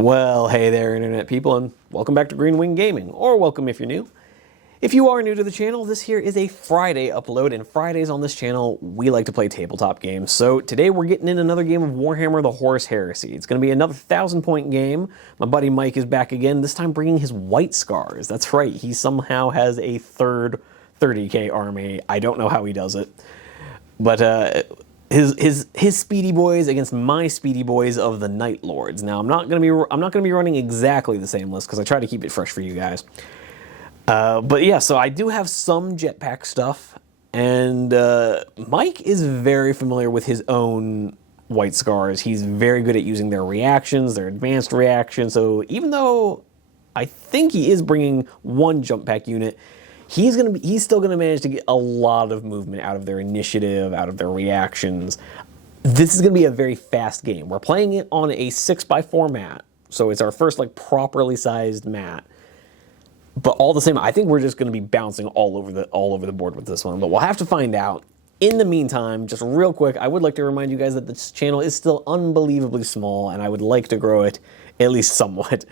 Well, hey there, Internet people, and welcome back to Green Wing Gaming, or welcome if you're new. If you are new to the channel, this here is a Friday upload, and Fridays on this channel, we like to play tabletop games. So today we're getting in another game of Warhammer the Horus Heresy. It's going to be another 1,000-point game. My buddy Mike is back again, this time bringing his white scars. That's right, he somehow has a third 30k army. I don't know how he does it. But, his speedy boys against my speedy boys of the Night Lords. Now I'm not gonna be running exactly the same list because I try to keep it fresh for you guys. But yeah, so I do have some jetpack stuff, and Mike is very familiar with his own white scars. He's very good at using their reactions, their advanced reactions. So even though I think he is bringing one jump pack unit, he's still gonna manage to get a lot of movement out of their initiative, out of their reactions. This is gonna be a very fast game. We're playing it on a 6x4 mat, so it's our first like properly sized mat. But all the same, I think we're just gonna be bouncing all over the board with this one. But we'll have to find out. In the meantime, just real quick, I would like to remind you guys that this channel is still unbelievably small, and I would like to grow it at least somewhat.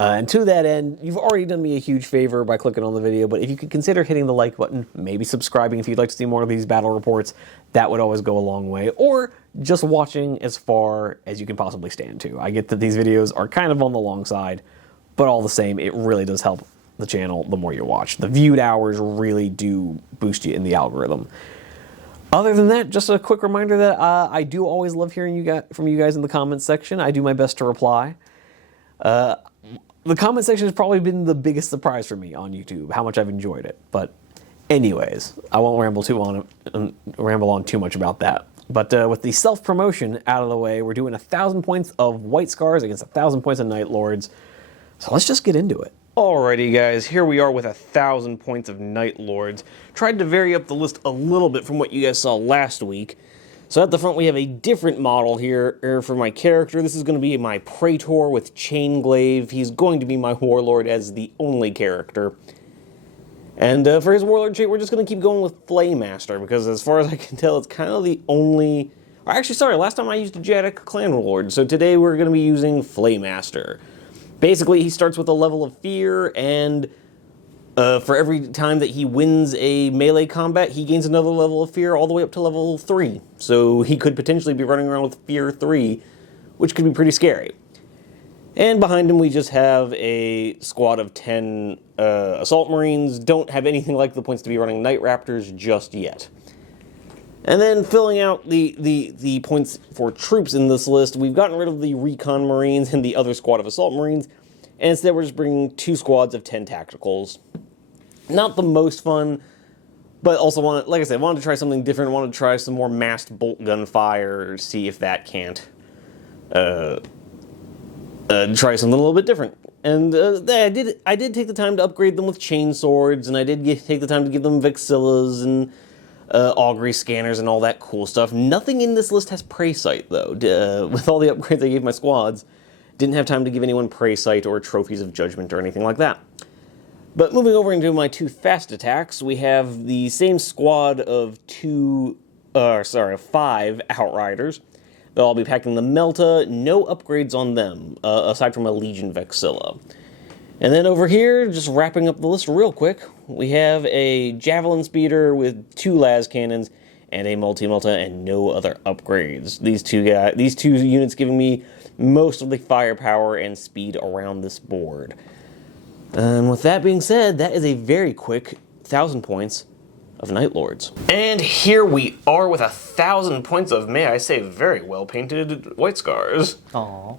And to that end, you've already done me a huge favor by clicking on the video, but if you could consider hitting the like button, maybe subscribing if you'd like to see more of these battle reports, that would always go a long way. Or just watching as far as you can possibly stand to. I get that these videos are kind of on the long side, but all the same, it really does help the channel the more you watch. The viewed hours really do boost you in the algorithm. Other than that, just a quick reminder that I do always love hearing from you guys in the comments section. I do my best to reply. The comment section has probably been the biggest surprise for me on YouTube, how much I've enjoyed it. But anyways, I won't ramble on too much about that. But with the self-promotion out of the way, we're doing 1,000 points of White Scars against 1,000 points of Night Lords. So let's just get into it. Alrighty guys, here we are with 1,000 points of Night Lords. Tried to vary up the list a little bit from what you guys saw last week. So at the front we have a different model here for my character. This is going to be my Praetor with Chain Glaive. He's going to be my Warlord as the only character. And for his Warlord trait, we're just going to keep going with Flaymaster, because as far as I can tell, it's kind of the only... Actually, sorry, last time I used a Jadic Clan Warlord, so today we're going to be using Flaymaster. Basically, he starts with a level of fear, and for every time that he wins a melee combat, he gains another level of fear all the way up to level 3. So he could potentially be running around with fear 3, which could be pretty scary. And behind him we just have a squad of 10 Assault Marines. Don't have anything like the points to be running Night Raptors just yet. And then filling out the points for troops in this list, we've gotten rid of the Recon Marines and the other squad of Assault Marines, and instead we're just bringing 2 squads of 10 Tacticals. Not the most fun, but also like I said, wanted to try something different, wanted to try some more massed bolt gun fire, see if that can't try something a little bit different. And I did take the time to upgrade them with chain swords, and I did take the time to give them Vexillas and augury scanners and all that cool stuff. Nothing in this list has prey sight though. With all the upgrades I gave my squads, didn't have time to give anyone prey sight or trophies of judgment or anything like that. But moving over into my 2 fast attacks, we have the same squad of 5 Outriders. They'll all be packing the Melta, no upgrades on them, aside from a Legion Vexilla. And then over here, just wrapping up the list real quick, we have a Javelin Speeder with 2 las cannons and a multi-melta and no other upgrades. These two units giving me most of the firepower and speed around this board. And with that being said, that is a very quick 1,000 points of Night Lords. And here we are with 1,000 points of, may I say, very well painted White Scars. Aww.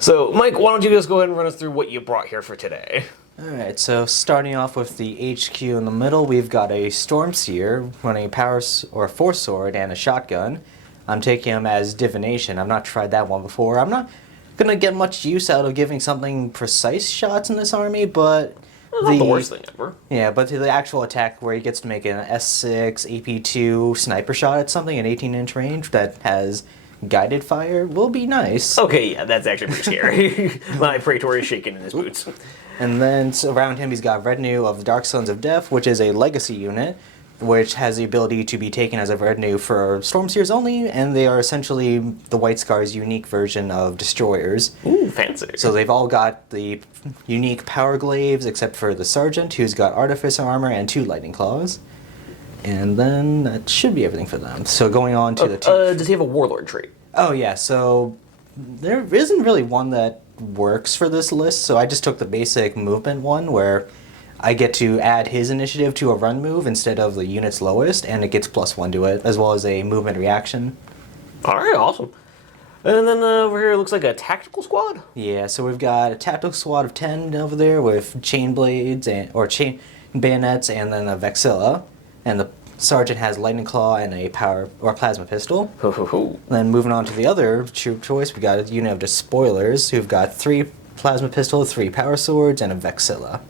So, Mike, why don't you just go ahead and run us through what you brought here for today? Alright, so starting off with the HQ in the middle, we've got a Stormseer running a power or a force sword and a shotgun. I'm taking him as divination. I've not tried that one before. I'm not gonna get much use out of giving something precise shots in this army, but not the worst thing ever. Yeah, but the actual attack where he gets to make an S6 AP2 sniper shot at something at 18-inch range that has guided fire will be nice. Okay, yeah, that's actually pretty scary. My Praetor is shaking in his boots. And then around him he's got Retinue of the Dark Sons of Death, which is a legacy unit. which has the ability to be taken as a retinue for Storm Seers only, and they are essentially the White Scar's unique version of destroyers. Ooh, fancy. So they've all got the unique power glaives, except for the Sergeant, who's got Artificer armor and 2 Lightning Claws. And then that should be everything for them. So going on to the does he have a Warlord trait? Oh yeah, so there isn't really one that works for this list, so I just took the basic movement one where I get to add his initiative to a run move instead of the unit's lowest, and it gets +1 to it, as well as a movement reaction. Alright, awesome. And then over here it looks like a tactical squad? Yeah, so we've got a tactical squad of 10 over there with chain blades, or chain bayonets, and then a Vexilla. And the Sergeant has Lightning Claw and a power or plasma pistol. Ho ho ho. Then moving on to the other troop choice, we got a unit of Despoilers who've got 3 plasma pistol, 3 power swords, and a Vexilla.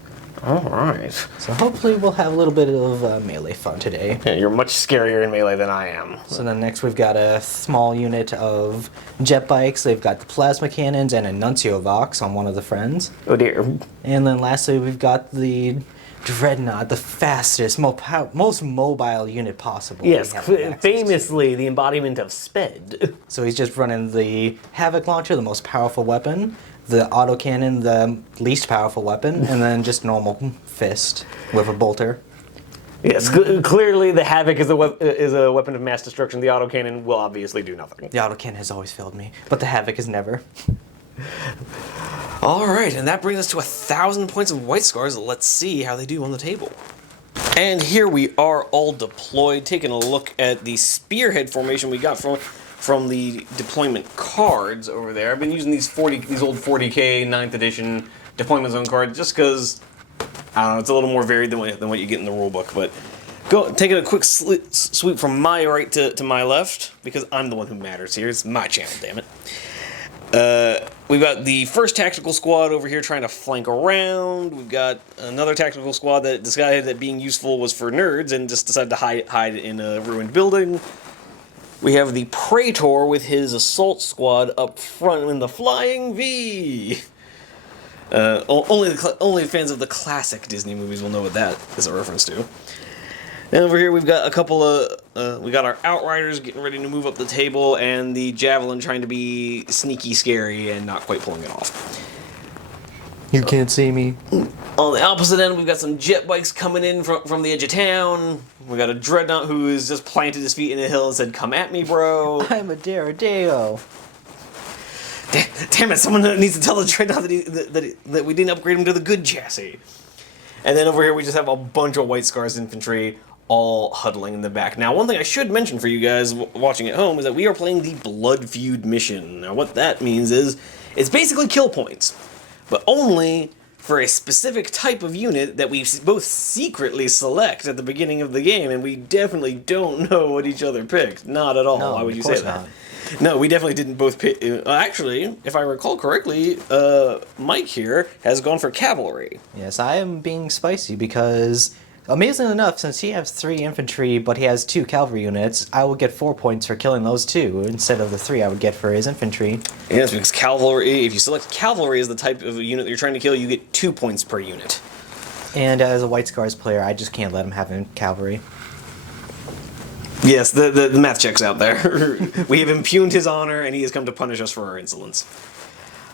Alright. So hopefully we'll have a little bit of melee fun today. Yeah, you're much scarier in melee than I am. So then next we've got a small unit of jet bikes. They've got the plasma cannons and a Nuncio Vox on one of the friends. Oh dear. And then lastly we've got the Dreadnought, the fastest, most mobile unit possible. Yes, we have access to. famously the embodiment of sped. So he's just running the Havoc Launcher, the most powerful weapon, the autocannon, the least powerful weapon, and then just normal fist with a bolter. Yes, clearly the Havoc is a weapon of mass destruction. The autocannon will obviously do nothing. The autocannon has always failed me, but the Havoc is never. Alright, and that brings us to 1,000 points of White Scars. Let's see how they do on the table. And here we are all deployed, taking a look at the spearhead formation we got from the deployment cards over there. I've been using these old 40k 9th edition deployment zone cards just because, I don't know, it's a little more varied than what you get in the rulebook. But taking a quick sweep from my right to my left, because I'm the one who matters here. It's my channel, damn it. We've got the first tactical squad over here trying to flank around. We've got another tactical squad that decided that being useful was for nerds and just decided to hide in a ruined building. We have the Praetor with his assault squad up front in the Flying V. Only fans of the classic Disney movies will know what that is a reference to. And over here we've got a couple of, we got our Outriders getting ready to move up the table, and the Javelin trying to be sneaky scary and not quite pulling it off. You can't see me. On the opposite end, we've got some jet bikes coming in from the edge of town. We got a Dreadnought who has just planted his feet in a hill and said, "Come at me, bro." I'm a Daredeo. Damn it, someone needs to tell the Dreadnought that we didn't upgrade him to the good chassis. And then over here we just have a bunch of White Scars infantry all huddling in the back. Now, one thing I should mention for you guys watching at home is that we are playing the Blood Feud mission. Now, what that means is it's basically kill points, but only for a specific type of unit that we both secretly select at the beginning of the game, and we definitely don't know what each other picked. Not at all. No, Why would you of say course that? not. No, we definitely didn't both pick. Actually, if I recall correctly, Mike here has gone for cavalry. Yes, I am being spicy because, amazingly enough, since he has 3 infantry but he has 2 cavalry units, I will get 4 points for killing those 2 instead of the 3 I would get for his infantry. Yes, because cavalry, if you select cavalry as the type of unit that you're trying to kill, you get 2 points per unit. And as a White Scars player, I just can't let him have cavalry. Yes, the math checks out there. We have impugned his honor, and he has come to punish us for our insolence.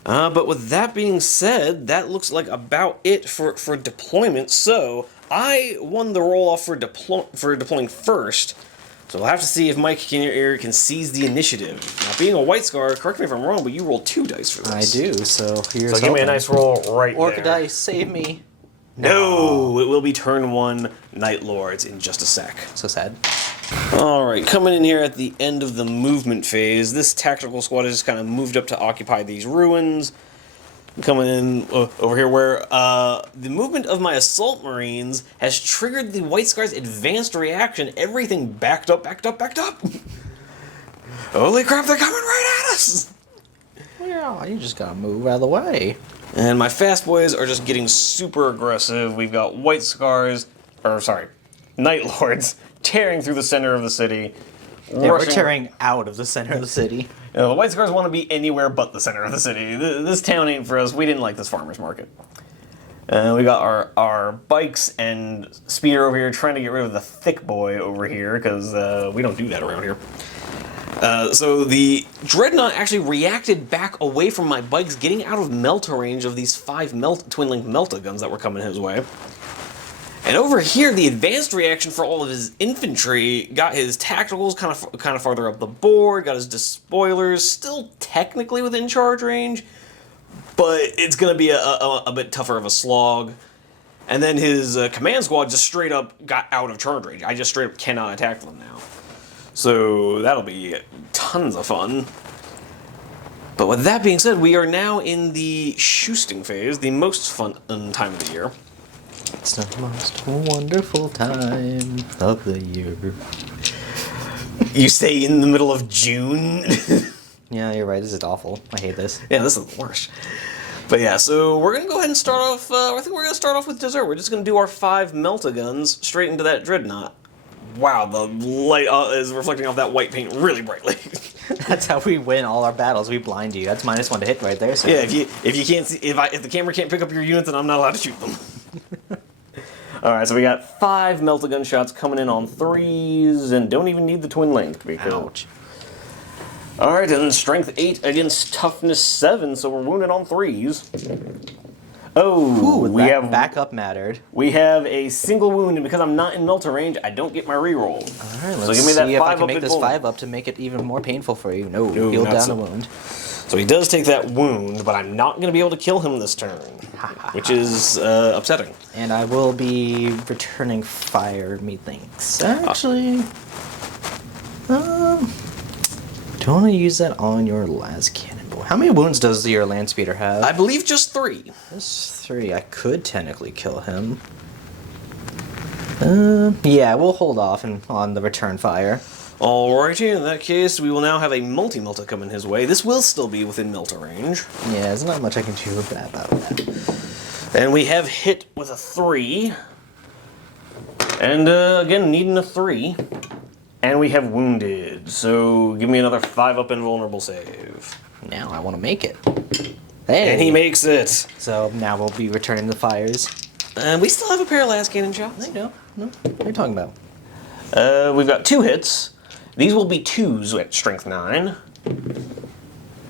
But with that being said, that looks like about it for deployment. So I won the roll-off for deploying first. So we'll have to see if Mike can seize the initiative. Now, being a White Scar, correct me if I'm wrong, but you rolled 2 dice for this. I do, so here's So give me a nice roll right Orca there. dice, save me. No, it will be turn 1 Night Lords in just a sec. So sad. Alright, coming in here at the end of the movement phase, this tactical squad has just kind of moved up to occupy these ruins. Coming in over here where the movement of my assault marines has triggered the White Scar's advanced reaction. Everything backed up. Holy crap, they're coming right at us! Well, you just gotta move out of the way. And my fast boys are just getting super aggressive. We've got Night Lords tearing through the center of the city. Yeah, we're tearing out of the center of the city. You know, the White Scars want to be anywhere but the center of the city. This town ain't for us. We didn't like this farmer's market. We got our bikes and speeder over here trying to get rid of the thick boy over here because we don't do that around here. So the Dreadnought actually reacted back away from my bikes, getting out of melta range of these 5 twin link melta guns that were coming his way. And over here, the advanced reaction for all of his infantry got his tacticals kind of farther up the board, got his despoilers, still technically within charge range, but it's going to be a bit tougher of a slog. And then his command squad just straight up got out of charge range. I just straight up cannot attack them now. So that'll be tons of fun. But with that being said, we are now in the shoosting phase, the most fun time of the year. It's the most wonderful time of the year. You say in the middle of June? Yeah, you're right. This is awful. I hate this. Yeah, this is the worst. But yeah, so we're going to go ahead and start off, I think we're going to start off with dessert. We're just going to do our 5 melta guns straight into that Dreadnought. Wow, the light is reflecting off that white paint really brightly. That's how we win all our battles. We blind you. That's -1 to hit right there. So. Yeah, if you can't see, if the camera can't pick up your units, then I'm not allowed to shoot them. All right, so we got 5 melta gun shots coming in on 3s, and don't even need the twin length. Ouch. All right, and strength 8 against toughness 7, so we're wounded on 3s. Oh, we have backup mattered. We have a single wound, and because I'm not in melta range, I don't get my reroll. All right, let's see if I can make this 5 up to make it even more painful for you. No, heal down the wound. So he does take that wound, but I'm not going to be able to kill him this turn, which is upsetting. And I will be returning fire, methinks. Actually, do you want to use that on your last cannonball? How many wounds does your land speeder have? I believe just 3. Just 3. I could technically kill him. Yeah, we'll hold off on the return fire. Alrighty, in that case, we will now have a multi-melta coming his way. This will still be within melta range. Yeah, there's not much I can do about that. And we have hit with a 3. And again, needing a 3. And we have wounded. So give me another 5 up invulnerable save. Now I want to make it. Hey! And he makes it. So now we'll be returning the fires. And we still have a pair of last cannon shots. I know. No, what are you talking about? We've got 2 hits. These will be 2s at strength 9.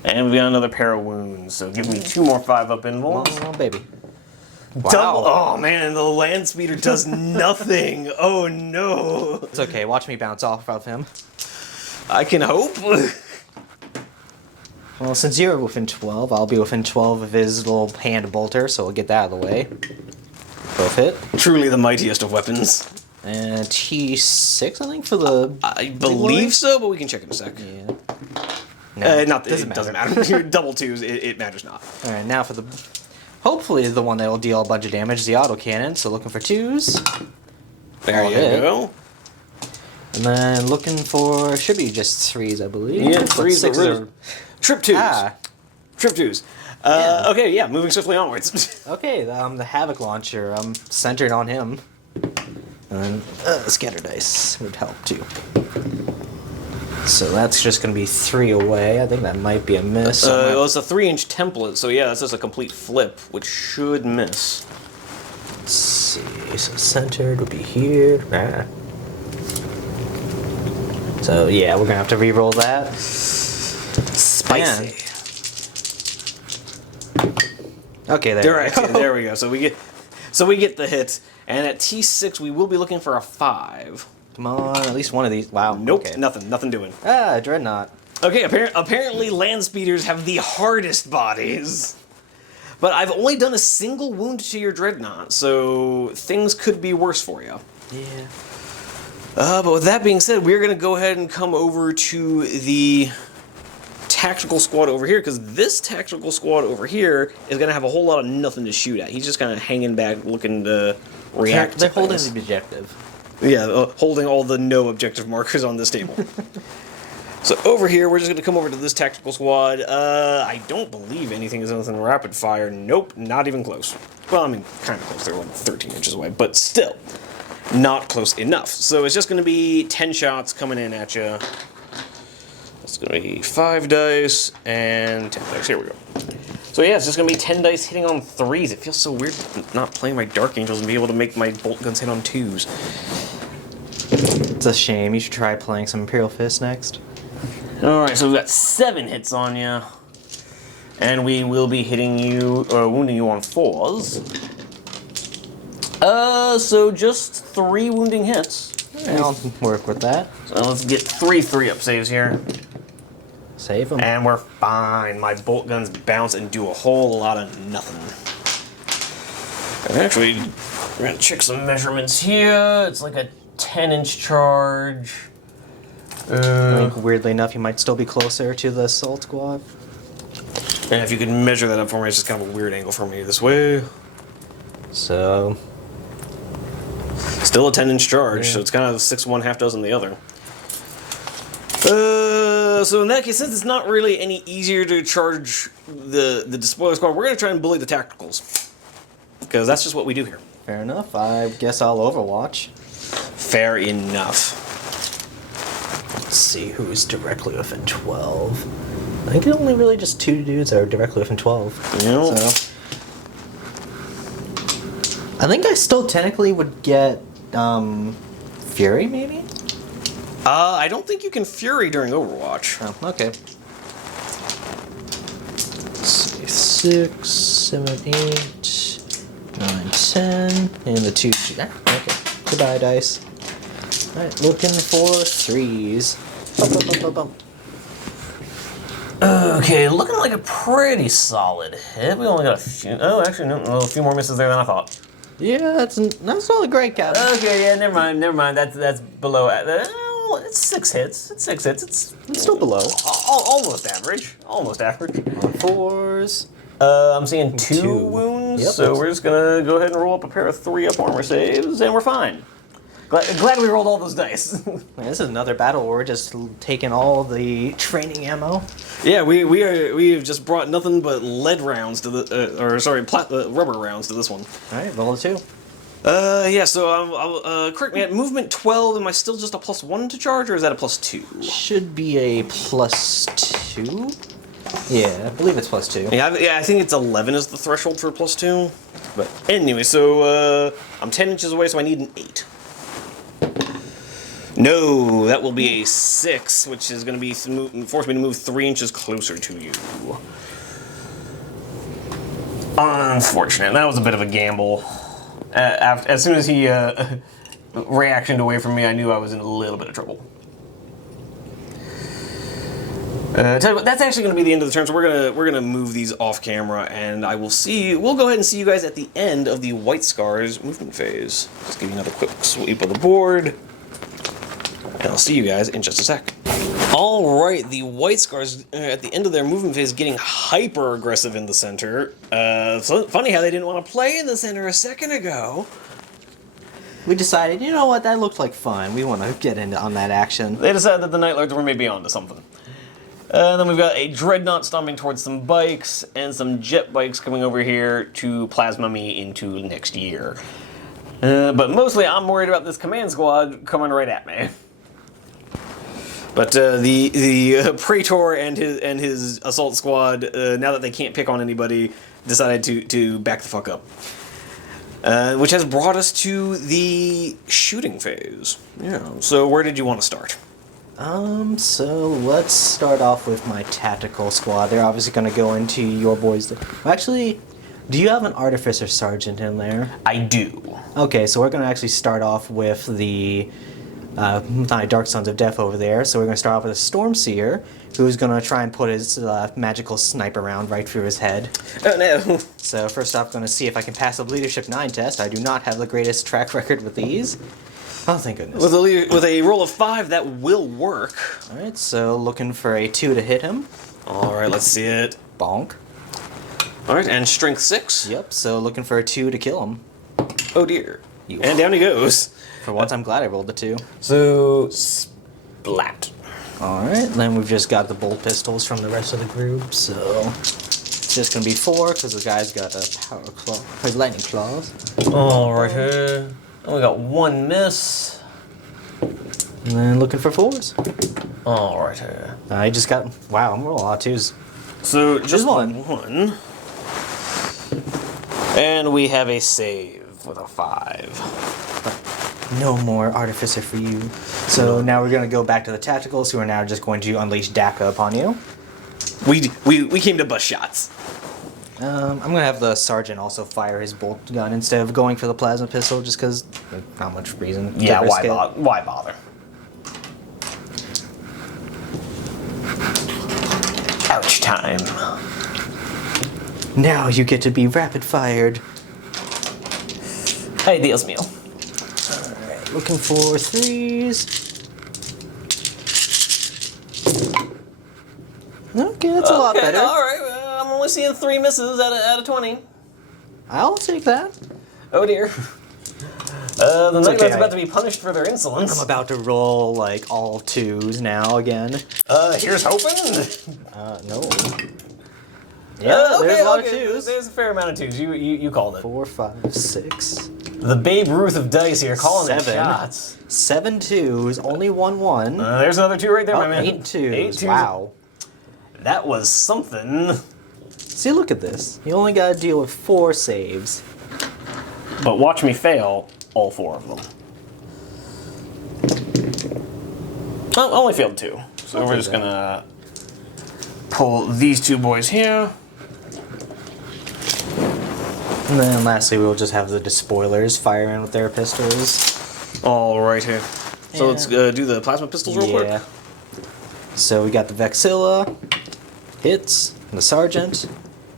And we've got another pair of wounds. So give me 2 more 5 up invuls. Oh, baby. Wow. Double. Oh man, the land speeder does nothing. Oh no. It's okay. Watch me bounce off of him. I can hope. Well, since you're within 12, I'll be within 12 of his little hand bolter, so we'll get that out of the way. Both hit. Truly the mightiest of weapons. And T6, I think, for the... I believe so, but we can check in a sec. Yeah. No, it doesn't matter. Double 2s, it matters not. Alright, now for the... Hopefully the one that will deal a bunch of damage, the autocannon, so looking for 2s. There you go. And then looking for... should be just 3s, I believe. Yeah, 3s, but really... Trip 2s. Ah. Trip 2s. Yeah. Okay, yeah, moving swiftly onwards. Okay, the Havoc Launcher, I'm centered on him. And Scatter Dice would help too. So that's just going to be 3 away. I think that might be a miss. Well, it's a 3-inch template, so yeah, that's just a complete flip, which should miss. Let's see, so centered would be here. Ah. So yeah, we're going to have to re-roll that. Spicy. Okay, there we go. There we go. So we get the hit, and at T6 we will be looking for a 5. Come on, at least one of these. Wow. Nope, okay. nothing doing. Ah, Dreadnought. Okay, apparently land speeders have the hardest bodies. But I've only done a single wound to your Dreadnought, so things could be worse for you. Yeah. But with that being said, we're going to go ahead and come over to the tactical squad over here, because this tactical squad over here is going to have a whole lot of nothing to shoot at. He's just kind of hanging back, looking to react. They're holding the objective. Yeah, holding all the no objective markers on this table. So over here, we're just going to come over to this tactical squad. I don't believe anything is anything rapid fire. Nope, not even close. Well, I mean, kind of close. They're like 13 inches away, but still not close enough. So it's just going to be 10 shots coming in at you. It's going to be 5 dice and 10 dice. Here we go. So yeah, it's just gonna be 10 dice hitting on 3s. It feels so weird not playing my Dark Angels and be able to make my bolt guns hit on 2s. It's a shame. You should try playing some Imperial Fist next. Alright, so we've got 7 hits on you. And we will be hitting you, or wounding you on 4s. So just 3 wounding hits. Right, I'll work with that. So let's get 3 3-up saves here. Save them. And we're fine. My bolt guns bounce and do a whole lot of nothing. And actually, we're gonna check some measurements here. It's like a 10-inch charge. I think weirdly enough, you might still be closer to the assault squad. And if you could measure that up for me, it's just kind of a weird angle for me this way. So, still a 10-inch charge, so it's kind of 6 1, half dozen the other. So in that case, since it's not really any easier to charge the despoiler squad, we're going to try and bully the tacticals. Because that's just what we do here. fair enough. I guess I'll Overwatch. Fair enough. Let's see who's directly within 12. I think it's only really just 2 dudes that are directly within 12. Yep. So, I think I still technically would get Fury, maybe? I don't think you can Fury during Overwatch. Oh, okay. Let's see, 6, 7, 8, 9, 10, and the 2. Okay. Goodbye, dice. Alright, looking for 3s. Bum, bum, bum, bum, bum. Okay, looking like a pretty solid hit. We only got a few. Oh, actually, no, a few more misses there than I thought. Yeah, that's not a great count. Okay, yeah, never mind. That's below. It's 6 hits. It's 6 hits. It's still below. Almost average. Almost average. On 4s. I'm seeing 2 2. wounds, Yep. so we're just gonna go ahead and roll up a pair of 3-up armor saves, and we're fine. Glad we rolled all those dice. Man, this is another battle where we're just taking all the training ammo. Yeah, we've just brought nothing but lead rounds to the, rubber rounds to this one. All right, roll a 2. Yeah. So I'll correct me. At movement 12, am I still just a +1 to charge, or is that a +2? Should be a +2. Yeah, I believe it's +2. Yeah, I think it's 11 is the threshold for +2. But anyway, so I'm 10 inches away, so I need an 8. No, that will be a 6, which is going to be force me to move 3 inches closer to you. Unfortunate. That was a bit of a gamble. As soon as he reactioned away from me, I knew I was in a little bit of trouble. Tell you what, that's actually going to be the end of the turn, so we're gonna move these off camera, and we'll go ahead and see you guys at the end of the White Scars movement phase. Just give you another quick sweep of the board. And I'll see you guys in just a sec. Alright, the White Scars at the end of their movement phase getting hyper aggressive in the center. So funny how they didn't want to play in the center a second ago. We decided, you know what, that looked like fun. We want to get into on that action. They decided that the Night Lords were maybe onto something. Then we've got a Dreadnought stomping towards some bikes, and some jet bikes coming over here to plasma me into next year. But mostly I'm worried about this command squad coming right at me. But the Praetor and his assault squad, now that they can't pick on anybody, decided to back the fuck up. Which has brought us to the shooting phase. Yeah. So where did you want to start? So let's start off with my tactical squad. They're obviously going to go into your boys. Actually, do you have an Artificer Sergeant in there? I do. Okay, so we're going to actually start off with the Dark Sons of Death over there. So we're going to start off with a Stormseer, who's going to try and put his magical sniper round right through his head. Oh no. So first off, going to see if I can pass the Leadership 9 test. I do not have the greatest track record with these. Oh, thank goodness. With a roll of 5, that will work. Alright, so looking for a 2 to hit him. Alright, let's see it. Bonk. Alright, and strength 6. Yep, so looking for a 2 to kill him. Oh dear. And down he goes. For once, I'm glad I rolled a 2. So, splat. Alright, then we've just got the bolt pistols from the rest of the group, so it's just going to be 4, because the guy's got a power claw, or lightning claws. Alright, and we got 1 miss. And then looking for 4s. Alright, I just got, wow, I'm rolling a lot of 2s. So, just one. one. And we have a save with a 5. No more Artificer for you. So now we're going to go back to the tacticals, who are now just going to unleash DACA upon you. We came to bust shots. I'm going to have the Sergeant also fire his bolt gun instead of going for the plasma pistol, just because not much reason to Yeah, risk it. why bother? Ouch time. Now you get to be rapid fired. Hey, Dios mío. Alright, looking for 3s. Okay, that's a lot better. Alright, I'm only seeing 3 misses out of 20. I'll take that. Oh dear. The Night okay, Knight's about to be punished for their insolence. I'm about to roll like all 2s now again. Here's hoping. No. Yeah, there's a lot of okay. 2s. There's a fair amount of 2s. You called it. 4, 5, 6. The Babe Ruth of dice here, calling the 7. shots. 7 2s, only 1 1. There's another 2 right there, my man. 8 2s. 8 2s. Wow. That was something. See, look at this. You only got to deal with 4 saves. But watch me fail all 4 of them. Oh, I only failed 2. So we're just gonna pull these 2 boys here. And then lastly, we'll just have the despoilers fire in with their pistols. All right here. So Yeah. let's do the plasma pistols real quick. So we got the Vexilla, hits, and the Sergeant,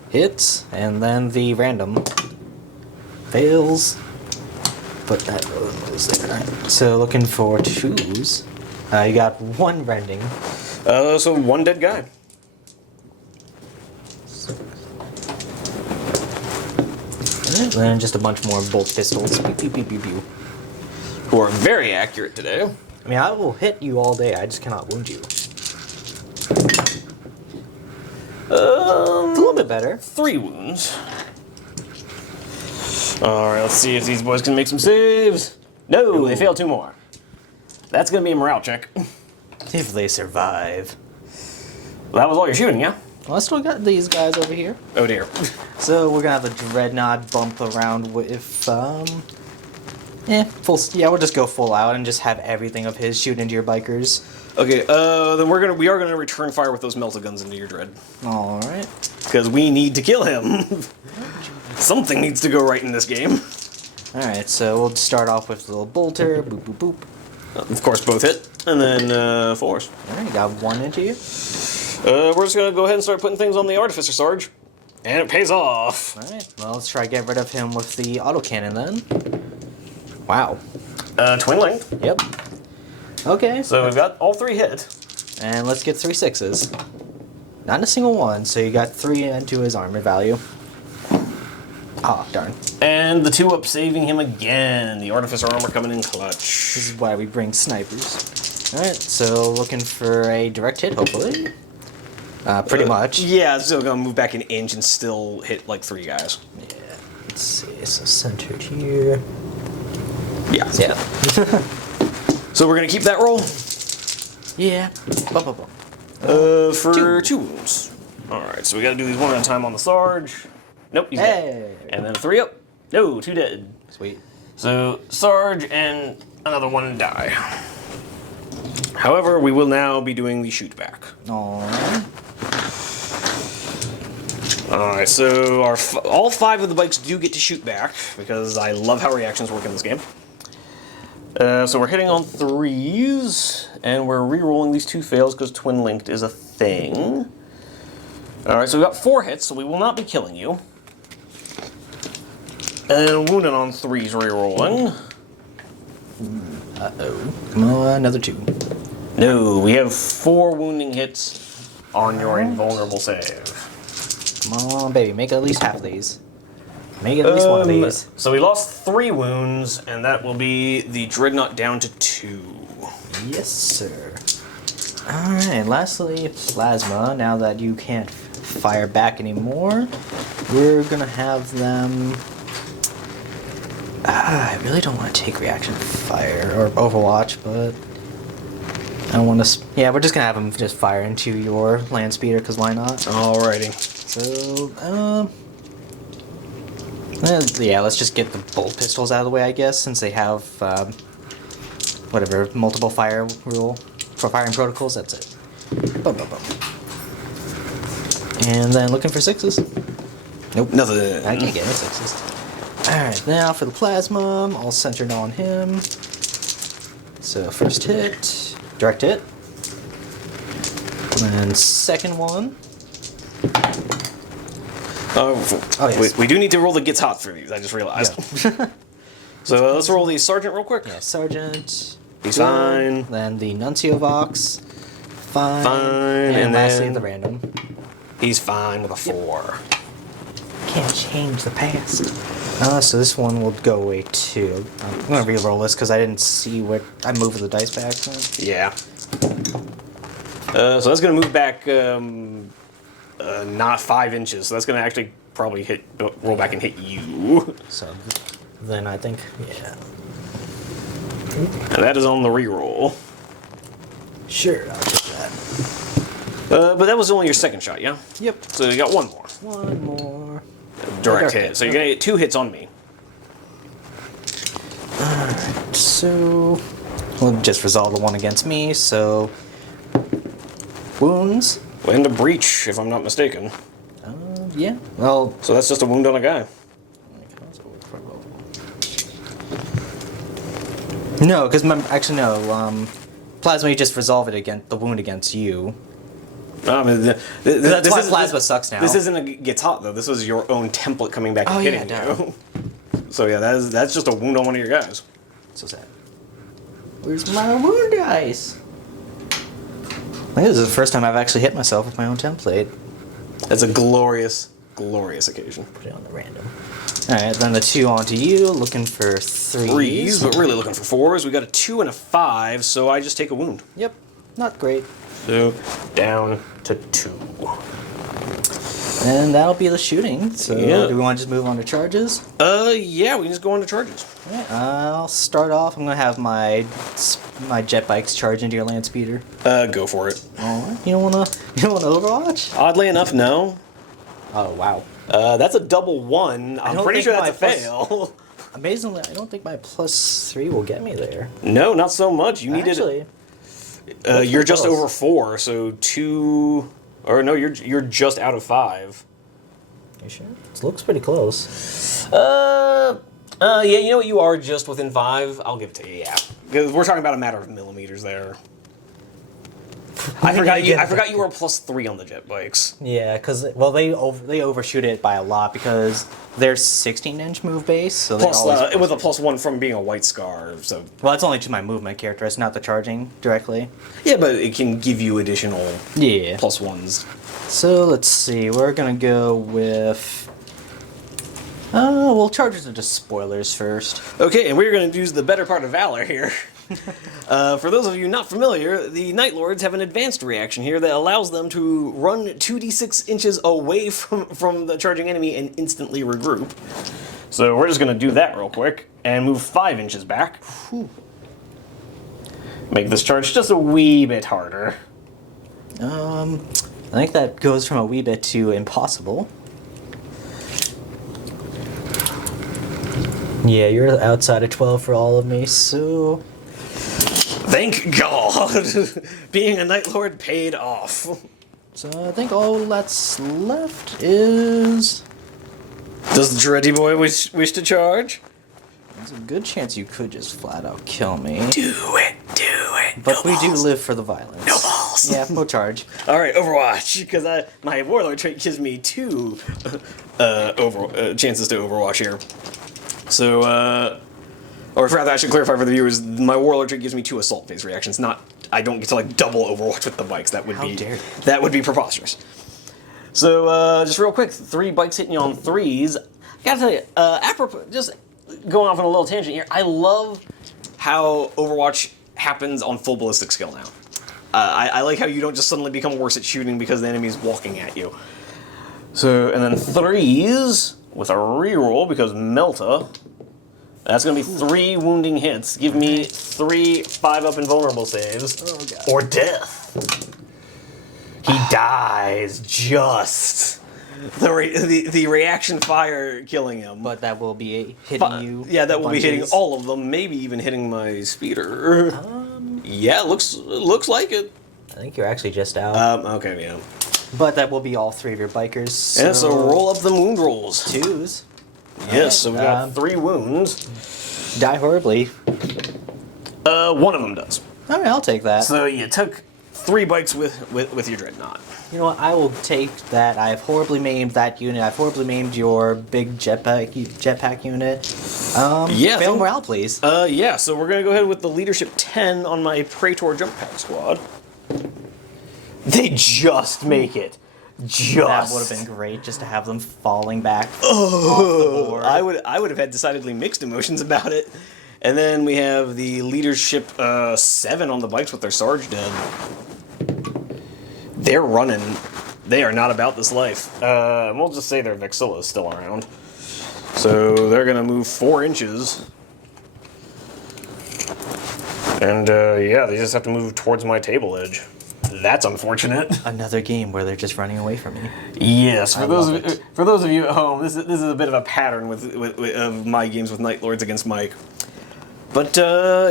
hits, and then the random fails. Put that those there. So looking for 2s. You got 1 rending. So 1 dead guy. And then just a bunch more bolt pistols. Pew, pew, pew, pew, pew. Who are very accurate today. I mean, I will hit you all day. I just cannot wound you. It's a little bit better. 3 wounds. Alright, let's see if these boys can make some saves. No, they failed 2 more. That's gonna be a morale check. If they survive. Well, that was all your shooting, yeah? Well, I still got these guys over here. Oh dear. So we're gonna have a Dreadnought bump around with, we'll just go full out and just have everything of his shoot into your bikers. Okay, then we are gonna return fire with those melta guns into your dread. Alright. Because we need to kill him. Something needs to go right in this game. Alright, so we'll start off with a little bolter, boop boop boop. Of course, both hit. And then 4s. Alright, got 1 into you. We're just gonna go ahead and start putting things on the Artificer Sarge. And it pays off. Alright, well, let's try to get rid of him with the autocannon then. Wow. Twin length. Yep. Okay. So we've got all 3 hit. And let's get 3 6s. Not a single one, so you got 3 into his armor value. Ah, darn. And the 2 up saving him again. The Artificer armor coming in clutch. This is why we bring snipers. Alright, so looking for a direct hit, hopefully. Pretty much. Yeah, it's still gonna move back an inch and still hit like 3 guys. Yeah. Let's see, so centered here. Yeah. Yeah. So we're gonna keep that roll. Yeah. Bum, bum, bum. For 2 wounds. Alright, so we gotta do these one at a time on the Sarge. Nope, he's dead. And then 3 up. No, 2 dead. Sweet. So Sarge and another 1 die. However, we will now be doing the shoot back. Alright. Alright, so all 5 of the bikes do get to shoot back, because I love how reactions work in this game. So we're hitting on 3s, and we're re-rolling these 2 fails because twin linked is a thing. Alright, so we've got 4 hits, so we will not be killing you. And wounded on 3s re-rolling. Uh-oh. Come on, another 2. No, we have 4 wounding hits on your invulnerable save. Come on, baby, make at least half of these. Make at least one of these. So we lost 3 wounds, and that will be the Dreadnought down to 2. Yes, sir. Alright, lastly, Plasma. Now that you can't fire back anymore, we're gonna have them... I really don't want to take reaction fire, or Overwatch, but... I don't want to... Yeah, we're just gonna have them just fire into your land speeder, because why not? Alrighty. So, Yeah, let's just get the bolt pistols out of the way, I guess, since they have whatever multiple fire rule for firing protocols. That's it. Boom, boom, boom. And then looking for sixes. Nope, Nothing. I can't get any sixes. All right, now for the plasma, all centered on him. So first hit, direct hit. And second one. Oh, yes. we do need to roll the gets hot for these. I just realized. Yeah. So let's roll the sergeant real quick. Yeah, sergeant. He's fine. Then the nuncio vox. Fine. Fine. And lastly, then the random. he's fine with a 4. Can't change the past. So this one will go away too. I'm gonna re-roll this because I didn't see what I moved the dice back. So. Yeah. So that's going to move back not 5 inches. So that's going to actually probably roll back and hit you. So then I think, yeah. And that is on the reroll. Sure, I'll take that. But that was only your second shot, yeah? Yep. So you got one more. One more. Direct hit. So you're going to get 2 hits on me. Alright, so we'll just resolve the one against me, so wounds. And a breach, if I'm not mistaken. Yeah. Well, So that's just a wound on a guy. no, because actually no. Plasma, you just resolve it against the wound against you. I mean, That's why plasma sucks now. This isn't a gets hot though. This was your own template coming back and hitting you. So yeah, that's just a wound on one of your guys. So sad. Where's my wound dice? I think this is the first time I've actually hit myself with my own template. That's a glorious, glorious occasion. Put it on the random. Alright, then the 2 onto you, looking for 3s. But really looking for 4s. We got a 2 and a 5, so I just take a wound. Yep, not great. So down to 2. And that'll be the shooting. So Yeah. do we want to just move on to charges? Yeah, we can just go on to charges. Alright, I'll start off. I'm gonna have my jet bikes charge into your land speeder. Go for it. Alright. You don't wanna Overwatch? Oddly enough, no. Oh wow. That's a double 1. I'm don't pretty think sure that's my a plus- fail. Amazingly, I don't think my +3 will get me there. No, not so much. You needed. Actually, You're just close. over 4, so 2. Or no, you're just out of 5. you sure? It looks pretty close. Yeah, you know what? You are just within 5. I'll give it to you. Yeah, because we're talking about a matter of millimeters there. I forgot you were a +3 on the jet bikes. Yeah, because they overshoot it by a lot because they're 16-inch move base, so they Plus, always it was a +1 from being a white scar. So well, it's only to my movement character. It's not the charging directly. yeah, but it can give you additional Yeah. +1s. So let's see. We're gonna go with. Well, charges are just spoilers first. Okay, and we're going to use the better part of Valor here. For those of you not familiar, the Night Lords have an advanced reaction here that allows them to run 2d6 inches away from the charging enemy and instantly regroup. So we're just going to do that real quick and move 5 inches back. Whew. Make this charge just a wee bit harder. I think that goes from a wee bit to impossible. Yeah, you're outside of 12 for all of me, so... Thank God! Being a Night Lord paid off. So I think all that's left is... Does the Dreddy Boy wish to charge? There's a good chance you could just flat out kill me. Do it. But we do live for the violence. No balls. Yeah, no charge. All right, Overwatch, because my Warlord trait gives me 2 chances to Overwatch here. So, or rather, I should clarify for the viewers: my Warlord trait gives me 2 assault phase reactions. Not, I don't get to like double Overwatch with the bikes. That would How dare you. That would be preposterous. So, just real quick, 3 bikes hitting you on 3s. I gotta tell you, apropos, just going off on a little tangent here. I love how Overwatch happens on full ballistic skill now. I like how you don't just suddenly become worse at shooting because the enemy's walking at you. So, and then 3s with a reroll because Melta. That's going to be 3 wounding hits. Give me 3 5-up invulnerable saves. Oh, God. Or death. He dies just. the reaction fire killing him. But that will be hitting you. Yeah, that will be hitting bunches. all of them, maybe even hitting my speeder. Yeah, looks like it. I think you're actually just out. Okay, yeah. But that will be all 3 of your bikers. Yeah, so roll up the wound rolls. 2s. Yes, so we got 3 wounds. Die horribly. One of them does. All right, I'll take that. So you took 3 bites with your dreadnought. You know what? I will take that. I've horribly maimed that unit. I've horribly maimed your big jetpack unit. Yeah. Fail morale, please. Yeah. So we're gonna go ahead with the leadership 10 on my Praetor jump pack squad. They just make it. Just. That would have been great, just to have them falling back off the board. I would have had decidedly mixed emotions about it. And then we have the leadership 7 on the bikes with their Sarge dead. They're running. They are not about this life. We'll just say their Vexilla is still around. So they're going to move 4 inches. And yeah, they just have to move towards my table edge. That's unfortunate. Another game where they're just running away from me. Yes, for those of you at home, this is a bit of a pattern of my games with Night Lords against Mike. But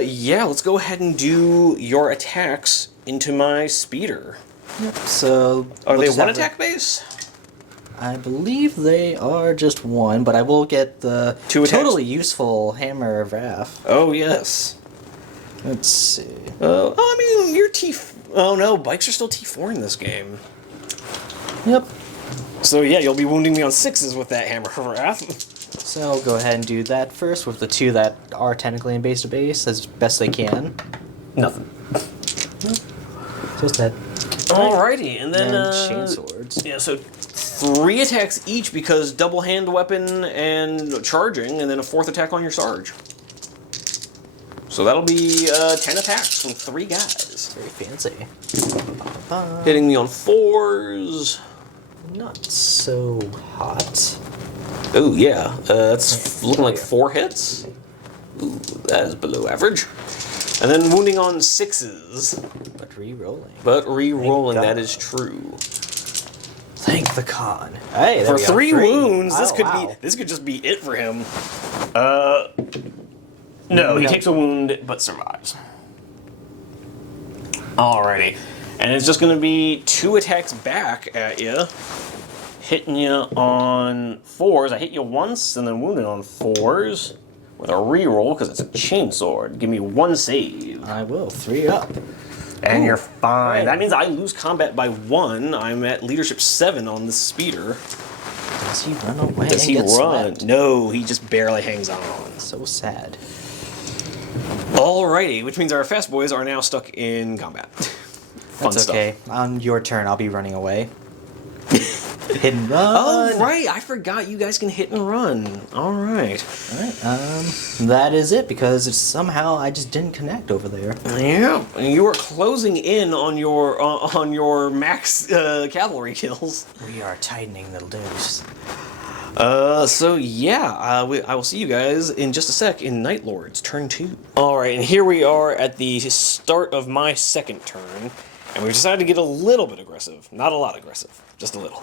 yeah, let's go ahead and do your attacks into my speeder. Yep, so... Are they one attack base? I believe they are just 1, but I will get the 2 attacks? totally useful Hammer of Wrath. Oh, yes. Let's see. I mean, you're T... Oh, no, bikes are still T4 in this game. Yep. So, yeah, you'll be wounding me on 6s with that Hammer of Wrath. So I'll go ahead and do that first with the 2 that are technically in base to base as best they can. Nothing. Nope. Just that. Alrighty, and then... chain swords. Yeah, so 3 attacks each because double hand weapon and charging, and then a 4th attack on your Sarge. So that'll be 10 attacks from 3 guys. Very fancy. Hitting me on 4s. Not so hot. Oh, yeah. That's looking like 4 hits. Ooh, that is below average. And then wounding on 6s. But re-rolling. But re-rolling, Thank that God. is true. Thank the con. Hey, there For we go. 3 wounds, Oh, this wow. could just be it for him. No, he takes a wound but survives. Alrighty. And it's just going to be 2 attacks back at you. Hitting you on 4s. I hit you once and then wounded on 4s with a reroll because it's a chainsword. Give me 1 save. I will. 3 up. And Ooh, you're fine. right. That means I lose combat by 1. I'm at leadership 7 on the speeder. Does he run away? Does he and run? get swept? No, he just barely hangs on. So sad. Alrighty, which means our fast boys are now stuck in combat. Fun That's stuff. okay. On your turn, I'll be running away. Hit and run. Oh, right. I forgot you guys can hit and run. All right. Alright, that is it, because it's somehow I just didn't connect over there. Yeah, and you were closing in on your max cavalry kills. We are tightening the noose. So yeah, I will see you guys in just a sec in Night Lords, turn 2. All right, and here we are at the start of my second turn, and we've decided to get a little bit aggressive. Not a lot aggressive, just a little.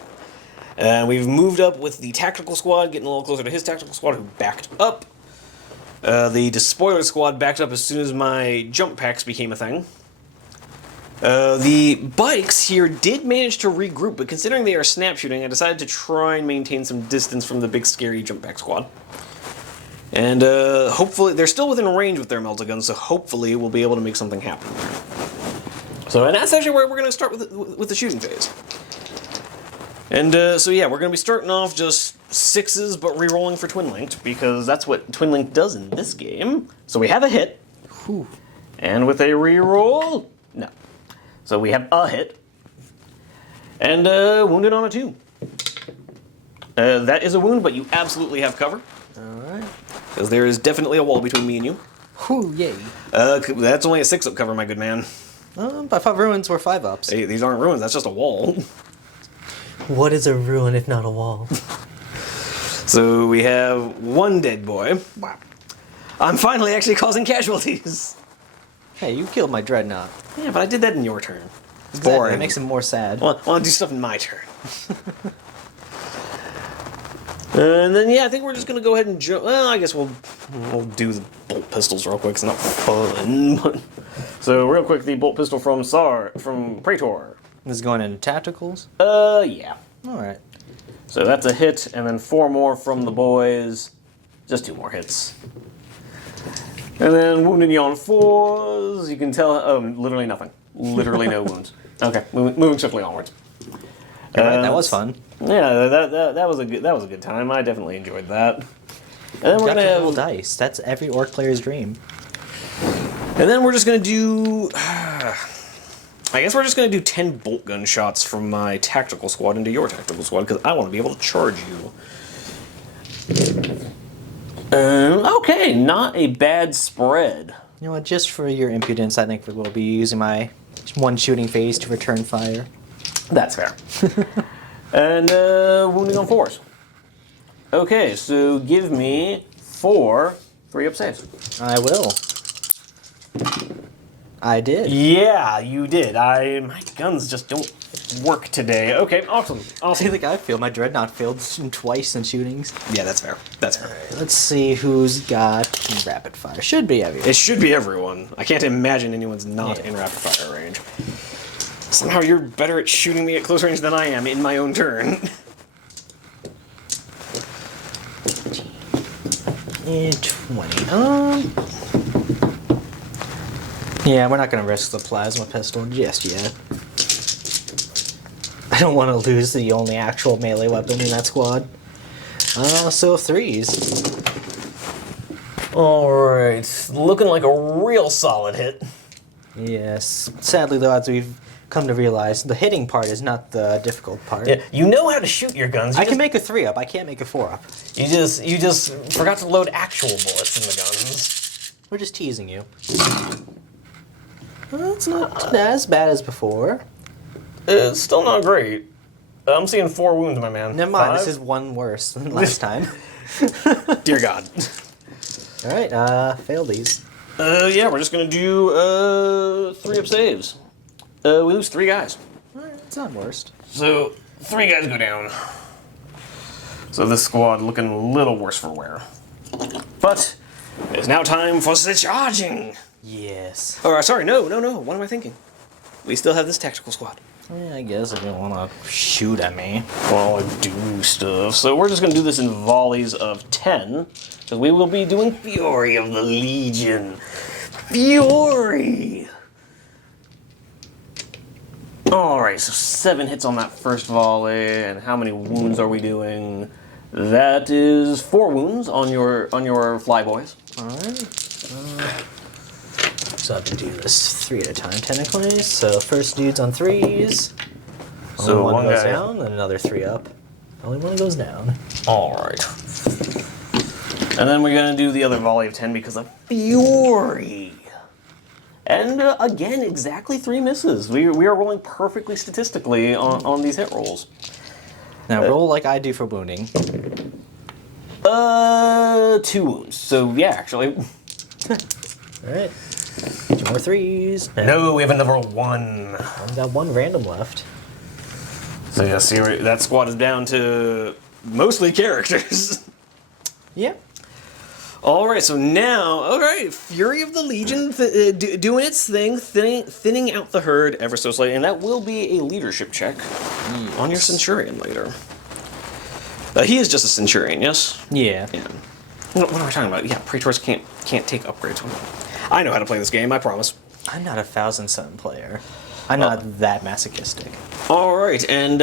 And we've moved up with the tactical squad, getting a little closer to his tactical squad, who backed up. The despoiler squad backed up as soon as my jump packs became a thing. The bikes here did manage to regroup, but considering they are snap shooting, I decided to try and maintain some distance from the big scary jump pack squad. And hopefully, they're still within range with their melta guns, so hopefully we'll be able to make something happen. So, and that's actually where we're going to start with the shooting phase. And so yeah, we're going to be starting off just 6s, but re-rolling for Twin Linked, because that's what Twin Linked does in this game. So we have a hit. Whew. And with a re-roll, no. So we have a hit. And wounded on a 2. That is a wound, but you absolutely have cover. Alright. Because there is definitely a wall between me and you. Whew, yay. That's only a 6-up cover, my good man. I thought ruins were 5-ups. Hey, these aren't ruins, that's just a wall. What is a ruin if not a wall? So we have 1 dead boy. Wow. I'm finally actually causing casualties. Hey, you killed my dreadnought. Yeah, but I did that in your turn. It's Exactly, boring. it makes him more sad. I want to do stuff in my turn. And then, yeah, I think we're just going to go ahead and jump. Well, I guess we'll do the bolt pistols real quick. It's not fun. But... So, real quick, the bolt pistol from Praetor. This is going into tacticals? Yeah. Alright. So that's a hit, and then 4 more from the boys. Just 2 more hits. And then wounded you on 4s. You can tell, literally nothing. Literally no wounds. Okay, moving swiftly onwards. Alright, that was fun. Yeah, that was a good time. I definitely enjoyed that. And then we're Got gonna to have roll dice. That's every orc player's dream. And then we're just gonna do. I guess we're just gonna do 10 bolt gun shots from my tactical squad into your tactical squad because I want to be able to charge you. Okay, not a bad spread. You know what? Just for your impudence, I think we'll be using my 1 shooting phase to return fire. That's fair. And wounding on 4s. Okay, so give me 4 3-up saves. I will. I did. Yeah, you did. My guns just don't work today. Okay, awesome. I think I feel my dreadnought failed twice in shootings. Yeah, that's fair. That's fair. Let's see who's got rapid fire. Should be everyone. It should be everyone. I can't imagine anyone's not in rapid fire range. Somehow you're better at shooting me at close range than I am in my own turn. And 20. Yeah, we're not going to risk the plasma pistol just yet. I don't want to lose the only actual melee weapon in that squad. So 3s. Alright, looking like a real solid hit. Yes. Sadly, though, as we've come to realize, the hitting part is not the difficult part. Yeah, you know how to shoot your guns. I can make a 3-up. I can't make a 4-up. You just forgot to load actual bullets in the guns. We're just teasing you. Well, it's not as bad as before. It's still not great. I'm seeing 4 wounds, my man. Never mind, 5? this is 1 worse than last time. Dear God. Alright, fail these. Yeah, we're just gonna do 3-up saves. We lose 3 guys. Alright, it's not worst. So 3 guys go down. So this squad looking a little worse for wear. But it's now time for the charging. Yes. Oh, sorry, no. What am I thinking? We still have this tactical squad. Yeah, I guess if you want to shoot at me. While I do stuff. So we're just going to do this in volleys of 10. Because we will be doing Fury of the Legion. Fury! Alright, so 7 hits on that first volley. And how many wounds are we doing? That is 4 wounds on your flyboys. Alright. So I have to do this 3 at a time, technically. So first dude's on 3s. So Only one goes guy down, and another 3 up. Only one goes down. Alright. And then we're going to do the other volley of 10 because of Fury. And again, exactly 3 misses. We are rolling perfectly statistically on these hit rolls. Now roll like I do for wounding. 2 wounds. So yeah, actually. Alright. 2 more 3s. No, we have another 1. I've got 1 random left. So yeah, see, that squad is down to mostly characters. Yep. Alright, so now, Fury of the Legion doing its thing, thinning out the herd ever so slightly, and that will be a leadership check on your Centurion later. He is just a Centurion, yes? Yeah. What am I talking about? Yeah, Praetors can't take upgrades. I know how to play this game, I promise. I'm not a 1,000-sun player. I'm not that masochistic. Alright, and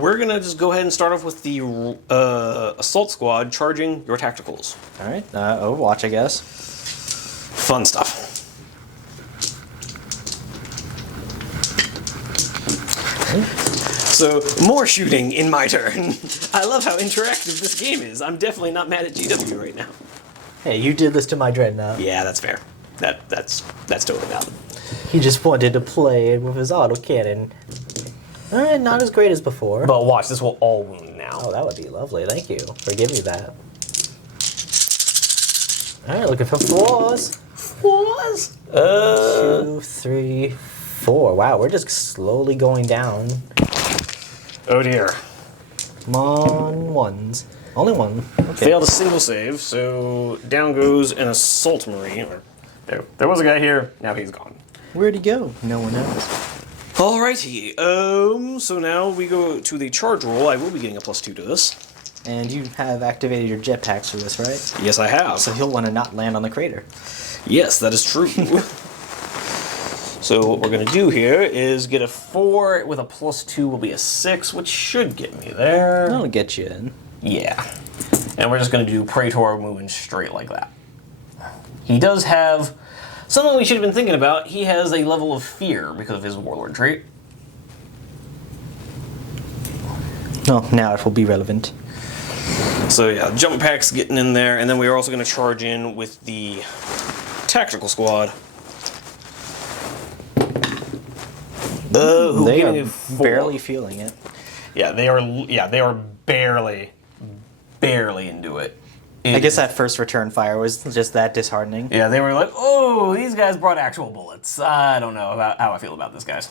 we're gonna just go ahead and start off with the Assault Squad charging your tacticals. Alright, Overwatch, I guess. Fun stuff. So, more shooting in my turn. I love how interactive this game is. I'm definitely not mad at GW right now. Hey, you did this to my dreadnought. Yeah, that's fair. That's totally valid. He just wanted to play it with his autocannon. Alright, not as great as before. But watch, this will all wound now. Oh, that would be lovely. Thank you for giving me that. Alright, looking for 4s. 4s? 2, 3, 4. Wow, we're just slowly going down. Oh dear. Come on, ones. Only one. Okay. Failed a single save, so down goes an Assault Marine. Or, there was a guy here, now he's gone. Where'd he go? No one knows. Alrighty, so now we go to the charge roll. I will be getting a +2 to this. And you have activated your jetpacks for this, right? Yes, I have. So he'll want to not land on the crater. Yes, that is true. So what we're going to do here is get a 4 with a +2 will be a 6, which should get me there. That'll get you in. Yeah. And we're just going to do Praetor moving straight like that. He does have something we should have been thinking about. He has a level of fear because of his Warlord trait. Oh, now it will be relevant. So yeah, jump packs getting in there, and then we are also going to charge in with the tactical squad. Who They gave are me a 4. barely feeling it. Yeah, they are. Yeah, they are barely into it. I guess that first return fire was just that disheartening. Yeah, they were like, "Oh, these guys brought actual bullets." I don't know about how I feel about this, guys.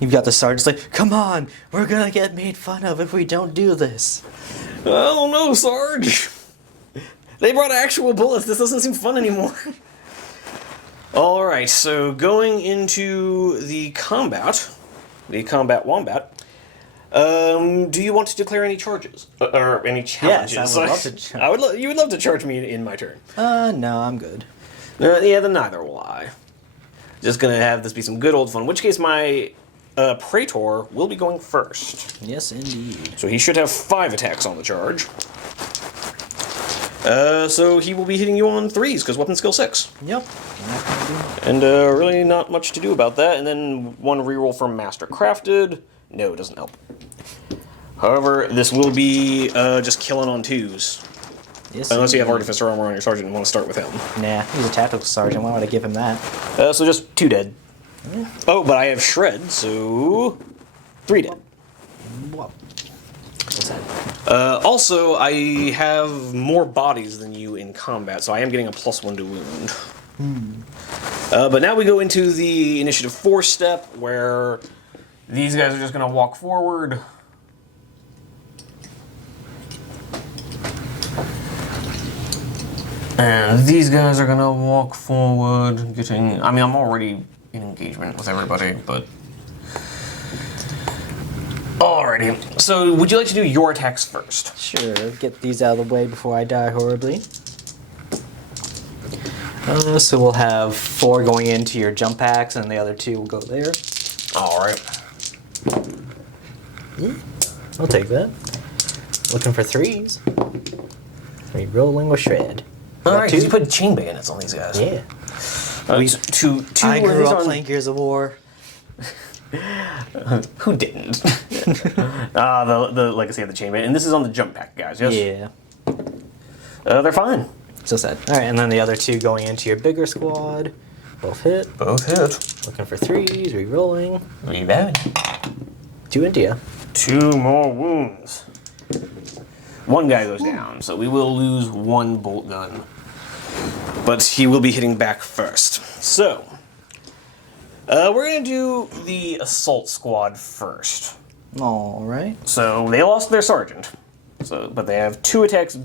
You've got the sergeants like, come on, we're gonna get made fun of if we don't do this. I don't know, Sarge. They brought actual bullets. This doesn't seem fun anymore. All right, so going into the combat wombat. Do you want to declare any charges or any challenges? Yes, I would love to. You would love to charge me in my turn. No, I'm good. Yeah, then neither will I. Just gonna have this be some good old fun. In which case, my Praetor will be going first. Yes, indeed. So he should have 5 attacks on the charge. So he will be hitting you on 3s because weapon skill 6. Yep. And really not much to do about that. And then 1 reroll from Master Crafted. No, it doesn't help. However, this will be just killing on 2s. Yes, Unless you have indeed. Artificer Armor on your Sergeant and want to start with him. Nah, he's a tactical sergeant. Why would I give him that? So just 2 dead. Oh, but I have Shred, so 3 dead. What? What's that? Also, I have more bodies than you in combat, so I am getting a +1 to wound. But now we go into the initiative 4 step, where these guys are just going to walk forward. And these guys are going to walk forward, getting... I mean, I'm already in engagement with everybody, but... Alrighty. So, would you like to do your attacks first? Sure, get these out of the way before I die horribly. So we'll have 4 going into your jump packs, and the other 2 will go there. Alright. I'll take that. Looking for 3s. Re-rolling with Shred. Alright, Got 2? you put chain bayonets on these guys. Yeah. Two I grew these up on- playing Gears of War. Who didn't? The legacy of the chain bayonet. And this is on the jump pack, guys, yes? Yeah. They're fine. So sad. Alright, and then the other 2 going into your bigger squad. Both hit. Both hit. Looking for 3s, re-rolling. Rebound. 2 into ya. 2 more wounds. 1 guy goes down, so we will lose 1 bolt gun. But he will be hitting back first. So, we're going to do the assault squad first. Alright. So, they lost their sergeant. But they have 2 attacks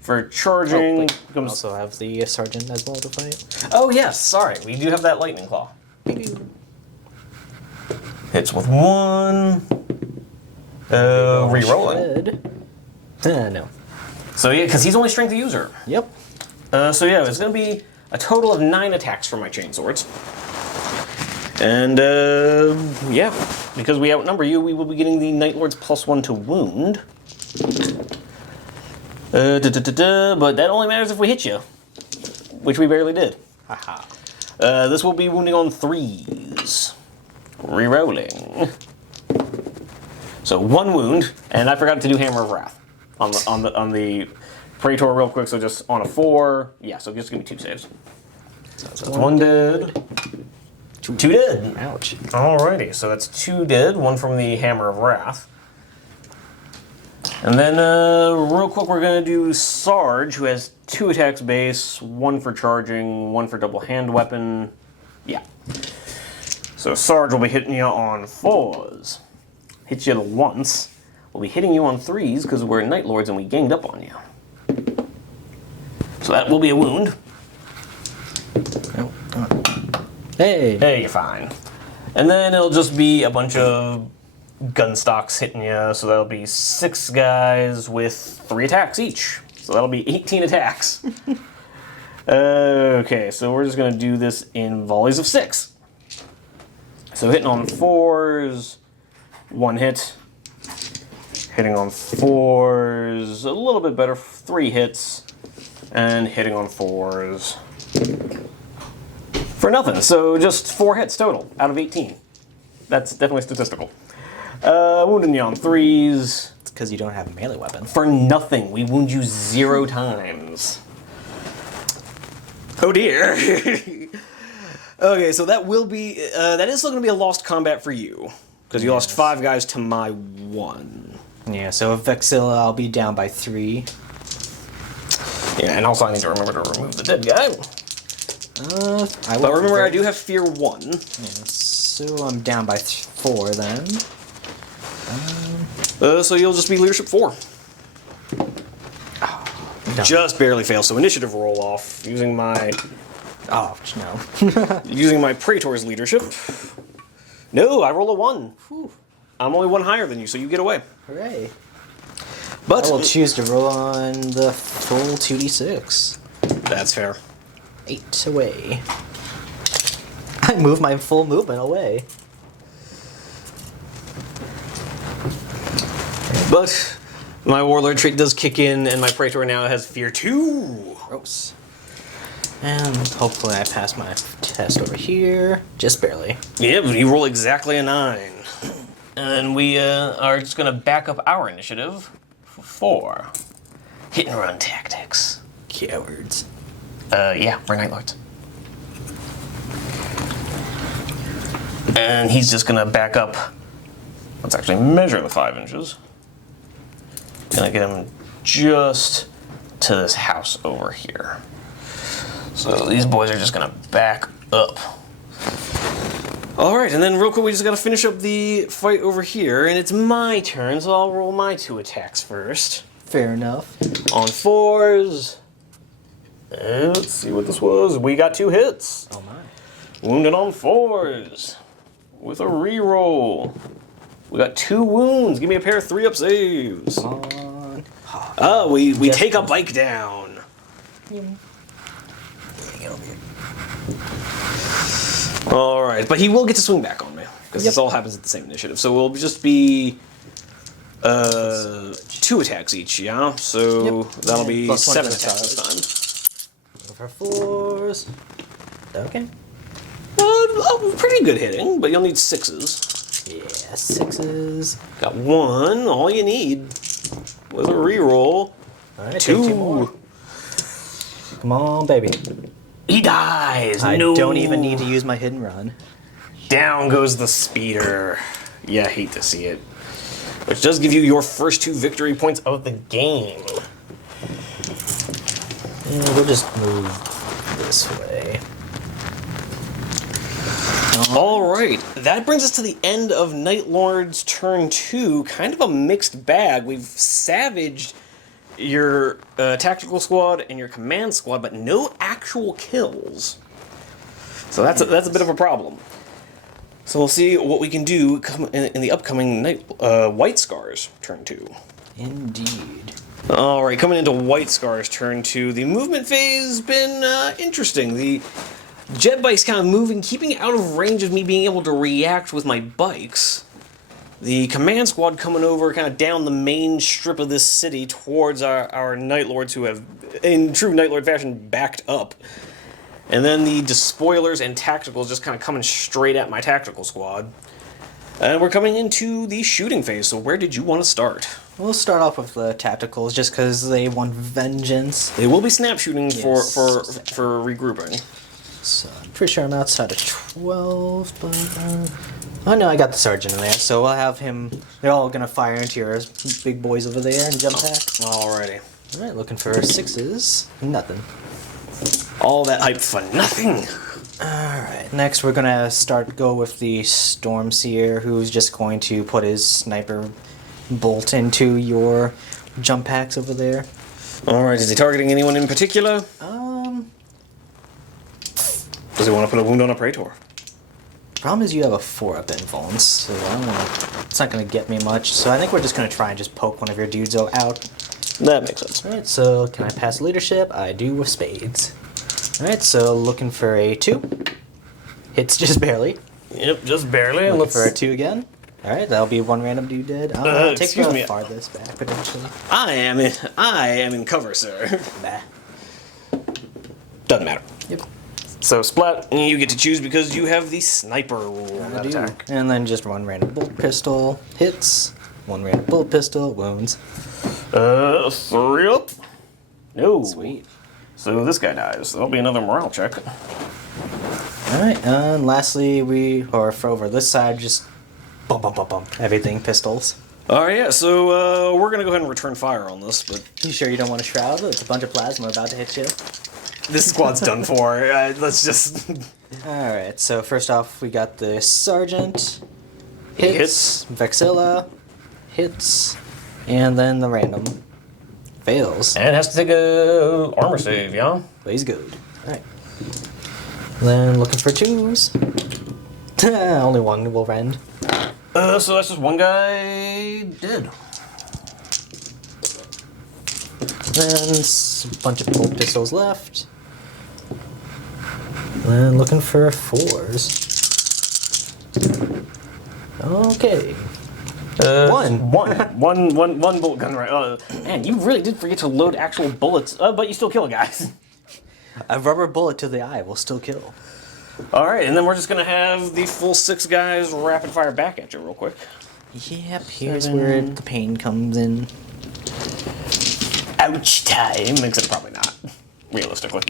for charging. We also have the sergeant as well to fight. Oh, yes, sorry. We do have that lightning claw. Hits with 1. Rerolling. No. So, yeah, because he's only strength user. Yep. So yeah, it's going to be a total of 9 attacks for my chainswords. And yeah, because we outnumber you, we will be getting the Night Lord's +1 to wound. But that only matters if we hit you, which we barely did. Haha. This will be wounding on 3s. Rerolling. So 1 wound, and I forgot to do Hammer of Wrath on the Praetor real quick, so just on a 4. Yeah, so just give me 2 saves. So that's 1 dead. 2 dead. Ouch. Alrighty, so that's 2 dead, 1 from the Hammer of Wrath. And then, real quick, we're going to do Sarge, who has 2 attacks base, 1 for charging, 1 for double hand weapon. Yeah. So Sarge will be hitting you on 4s. Hits you once. We'll be hitting you on 3s because we're Night Lords and we ganged up on you. So that will be a wound. Oh. Hey! Hey, you're fine. And then it'll just be a bunch of gun stocks hitting you, so that'll be 6 guys with 3 attacks each. So that'll be 18 attacks. Okay, so we're just going to do this in volleys of 6. So hitting on 4s, 1 hit. Hitting on 4s, a little bit better, 3 hits. And hitting on 4s for nothing. So just 4 hits total out of 18. That's definitely statistical. Wounding you on 3s. It's because you don't have a melee weapon. For nothing. We wound you 0 times. Oh dear. Okay, so that will be, that is still going to be a lost combat for you. Because you lost 5 guys to my 1. Yeah, so if Vexilla, I'll be down by 3. Yeah, and also I need to remember to remove the dead guy. But remember, I do have Fear 1. Yeah, so I'm down by 4 then. So you'll just be Leadership 4. No. Just barely fail. So initiative roll off using my Oh, no. using my Praetor's leadership. No, I roll a 1. Whew. I'm only 1 higher than you, so you get away. Hooray. But I will choose to roll on the full 2d6. That's fair. 8 away. I move my full movement away. But my Warlord trait does kick in, and my Praetor now has Fear 2. Gross. And hopefully I pass my test over here. Just barely. Yeah, but you roll exactly a 9. And we are just going to back up our initiative for 4. Hit and run tactics. Cowards. Yeah, we're Night Lords. And he's just going to back up. Let's actually measure the 5 inches. Gonna get him just to this house over here. So these boys are just gonna back up. All right, and then real quick, we just gotta finish up the fight over here, and it's my turn, so I'll roll my 2 attacks first. Fair enough. On 4s. And let's see what this was. We got 2 hits. Oh my. Wounded on 4s. With a reroll. We got 2 wounds. Give me a pair of 3-up saves. On. Oh, we take a bike down. All right, but he will get to swing back on me because this all happens at the same initiative. So it'll just be 2 attacks each, yeah. So that'll be Plus 7 1 to attacks this time. For 4s. Okay. Pretty good hitting, but you'll need 6s. Yeah, 6s. Got 1. All you need was a reroll. Alright, 2 more. Come on, baby. He dies. I No. don't even need to use my hidden run. Down goes the speeder. Yeah, I hate to see it. Which does give you your first 2 victory points of the game. Yeah, we'll just move this way. All right, that brings us to the end of Night Lord's turn 2. Kind of a mixed bag. We've savaged your tactical squad and your command squad, but no actual kills. So that's a bit of a problem. So we'll see what we can do in the upcoming White Scars turn 2. Indeed. All right, coming into White Scars turn 2, the movement phase has been interesting. The jet bike's kind of moving, keeping out of range of me being able to react with my bikes. The command squad coming over kind of down the main strip of this city towards our Night Lords who have, in true Night Lord fashion, backed up. And then the despoilers and tacticals just kind of coming straight at my tactical squad. And we're coming into the shooting phase, so where did you want to start? We'll start off with the tacticals just because they want vengeance. They will be snap shooting Yes. for regrouping. So I'm pretty sure I'm outside of 12, but... oh no, I got the sergeant in there, so I'll have him... They're all gonna fire into your big boys over there and jump pack. Alrighty. Alright, looking for 6s. Nothing. All that hype for nothing. Alright, next we're gonna go with the Stormseer, who's just going to put his sniper bolt into your jump packs over there. All right, is he targeting anyone in particular? Does he want to put a wound on a Praetor? Problem is you have a 4-up influence, so I don't know. It's not going to get me much. So I think we're just going to try and just poke one of your dudes out. That makes sense. Alright, so can I pass leadership? I do with spades. Alright, so looking for a 2. Hits just barely. Yep, just barely. Looking for a 2 again. Alright, that'll be one random dude dead. Take excuse the me. farthest back, potentially. I am in cover, sir. Nah. Doesn't matter. Yep. So Splat, you get to choose because you have the sniper rule on that attack. And then just one random bolt pistol. Hits. One random bolt pistol. Wounds. 3 up. No. Sweet. So this guy dies. That'll be another morale check. Alright, and lastly, for over this side, just bump, bump, bump, bump. Everything pistols. All right, yeah. So we're gonna go ahead and return fire on this, but You sure you don't want a shroud? It's a bunch of plasma about to hit you. this squad's done for. Let's just. Alright, so first off, we got the Sergeant. Hits. Vexilla. Hits. And then the random. Fails. And has to take a armor save, yeah. But he's good. Alright. Then looking for 2s. Only one will rend. So that's just one guy dead. Then a bunch of bolt pistols left. Then looking for 4s. Okay. One bullet gun right. Man, you really did forget to load actual bullets, but you still kill guys. A rubber bullet to the eye will still kill. All right, and then we're just gonna have the full 6 guys rapid fire back at you real quick. Yep, here's where the pain comes in. Ouch time, except probably not, realistically.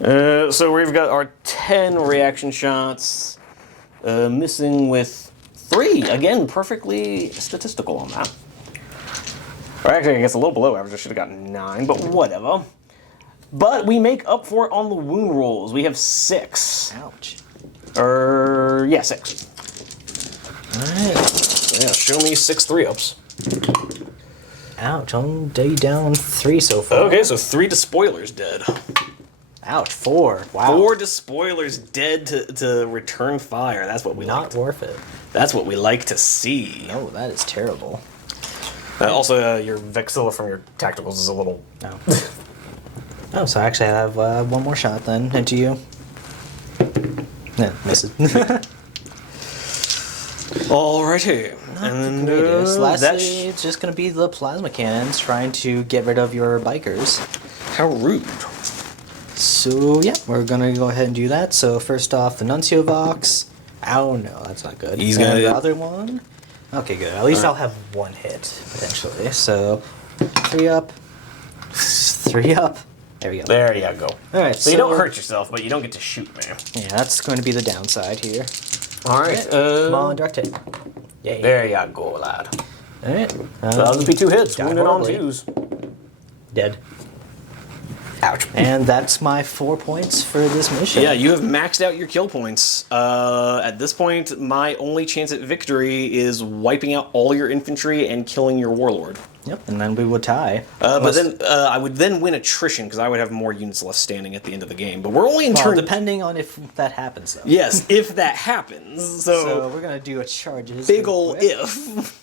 So we've got our 10 reaction shots, missing with 3. Again, perfectly statistical on that. Or actually, I guess a little below average. I should have gotten 9, but whatever. But we make up for it on the wound rolls. We have 6. Ouch. Yeah, 6. Alright. Yeah, show me 6 3-ups. Ouch, I'm down 3 so far. Okay, so 3 despoilers dead. Ouch, 4. Wow. 4 despoilers dead to return fire. That's what we like. Not worth it. That's what we like to see. No, that is terrible. Also, your Vexilla from your tacticals is a little. No. Oh, so actually I have one more shot then into you. Yeah, misses. Alrighty. And lastly, it's just going to be the plasma cannons trying to get rid of your bikers. How rude. So, yeah, we're going to go ahead and do that. So, first off, the Nuncio Vox. Oh, no, that's not good. He's and gonna- the other one. Okay, good. At least I'll have one hit, potentially. So, 3 up. 3 up. There we go. There you go. Alright, So you don't hurt yourself, but you don't get to shoot, man. Yeah, that's going to be the downside here. Alright. Come on, Dark Tape. Yay. There you go, lad. Alright. So that'll just be 2 hits. Die Wounded on horribly. 2s. Dead. Ouch. And that's my 4 points for this mission. Yeah, you have maxed out your kill points. At this point, my only chance at victory is wiping out all your infantry and killing your warlord. Yep, and then we would tie. But then I would then win attrition because I would have more units left standing at the end of the game. But we're only in Well, turn. depending on if that happens, though. Yes, if that happens. So we're gonna do a charges. Big real ol' quick. if.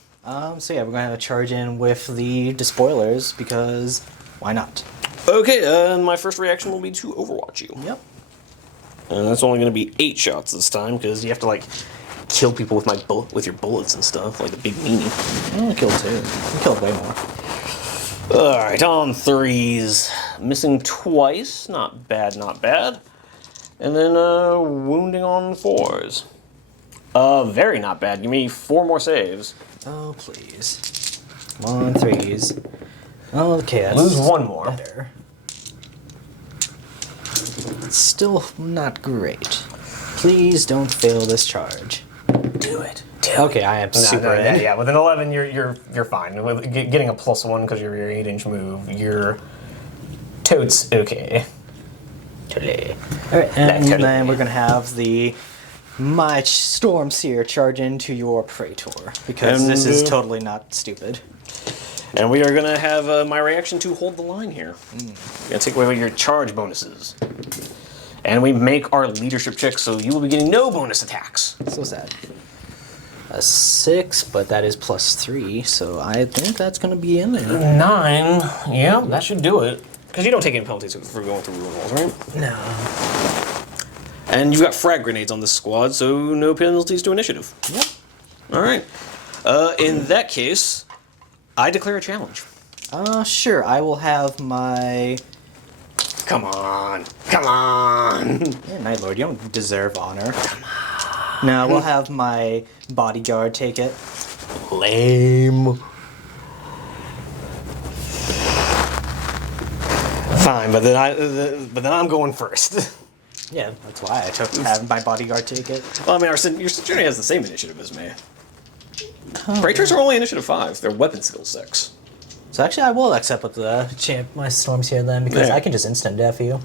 So yeah, we're gonna have a charge in with the despoilers because why not? Okay, my first reaction will be to overwatch you. Yep. And that's only going to be 8 shots this time because you have to like kill people with with your bullets and stuff, like the big meanie. I only killed 2. I killed way more. All right, on 3s, missing twice. Not bad, not bad. And then wounding on 4s. Very not bad. Give me 4 more saves. Oh please. Come on, 3s. Okay, that's Lose 1 more. better. It's still not great. Please don't fail this charge. Do it. Okay, I am super in. Yeah, with an 11, you're fine. With getting a +1 because of your 8-inch move, you're totes okay. Totally. Alright, and Totally. then we're gonna have the my Storm Seer charge into your Praetor, because this is totally not stupid. And we are going to have my reaction to hold the line here. Going to take away your charge bonuses. And we make our leadership check, so you will be getting no bonus attacks. So sad. A 6, but that is +3, so I think that's going to be in there. 9, yeah, that should do it. Because you don't take any penalties for going through ruin walls, right? No. And you've got frag grenades on this squad, so no penalties to initiative. Yep. All right. In that case, I declare a challenge. Sure. I will have my... Come on. Come on. Yeah, Night Lord, you don't deserve honor. Come on. No, we'll have my bodyguard take it. Lame. Fine, but then I'm going first. Yeah, that's why I took have my bodyguard take it. Well, I mean, your Centurion has the same initiative as me. Praetors are only initiative 5. They're weapon skill 6. So actually, I will accept with the my Storm Seer then, because Yeah. I can just instant def you.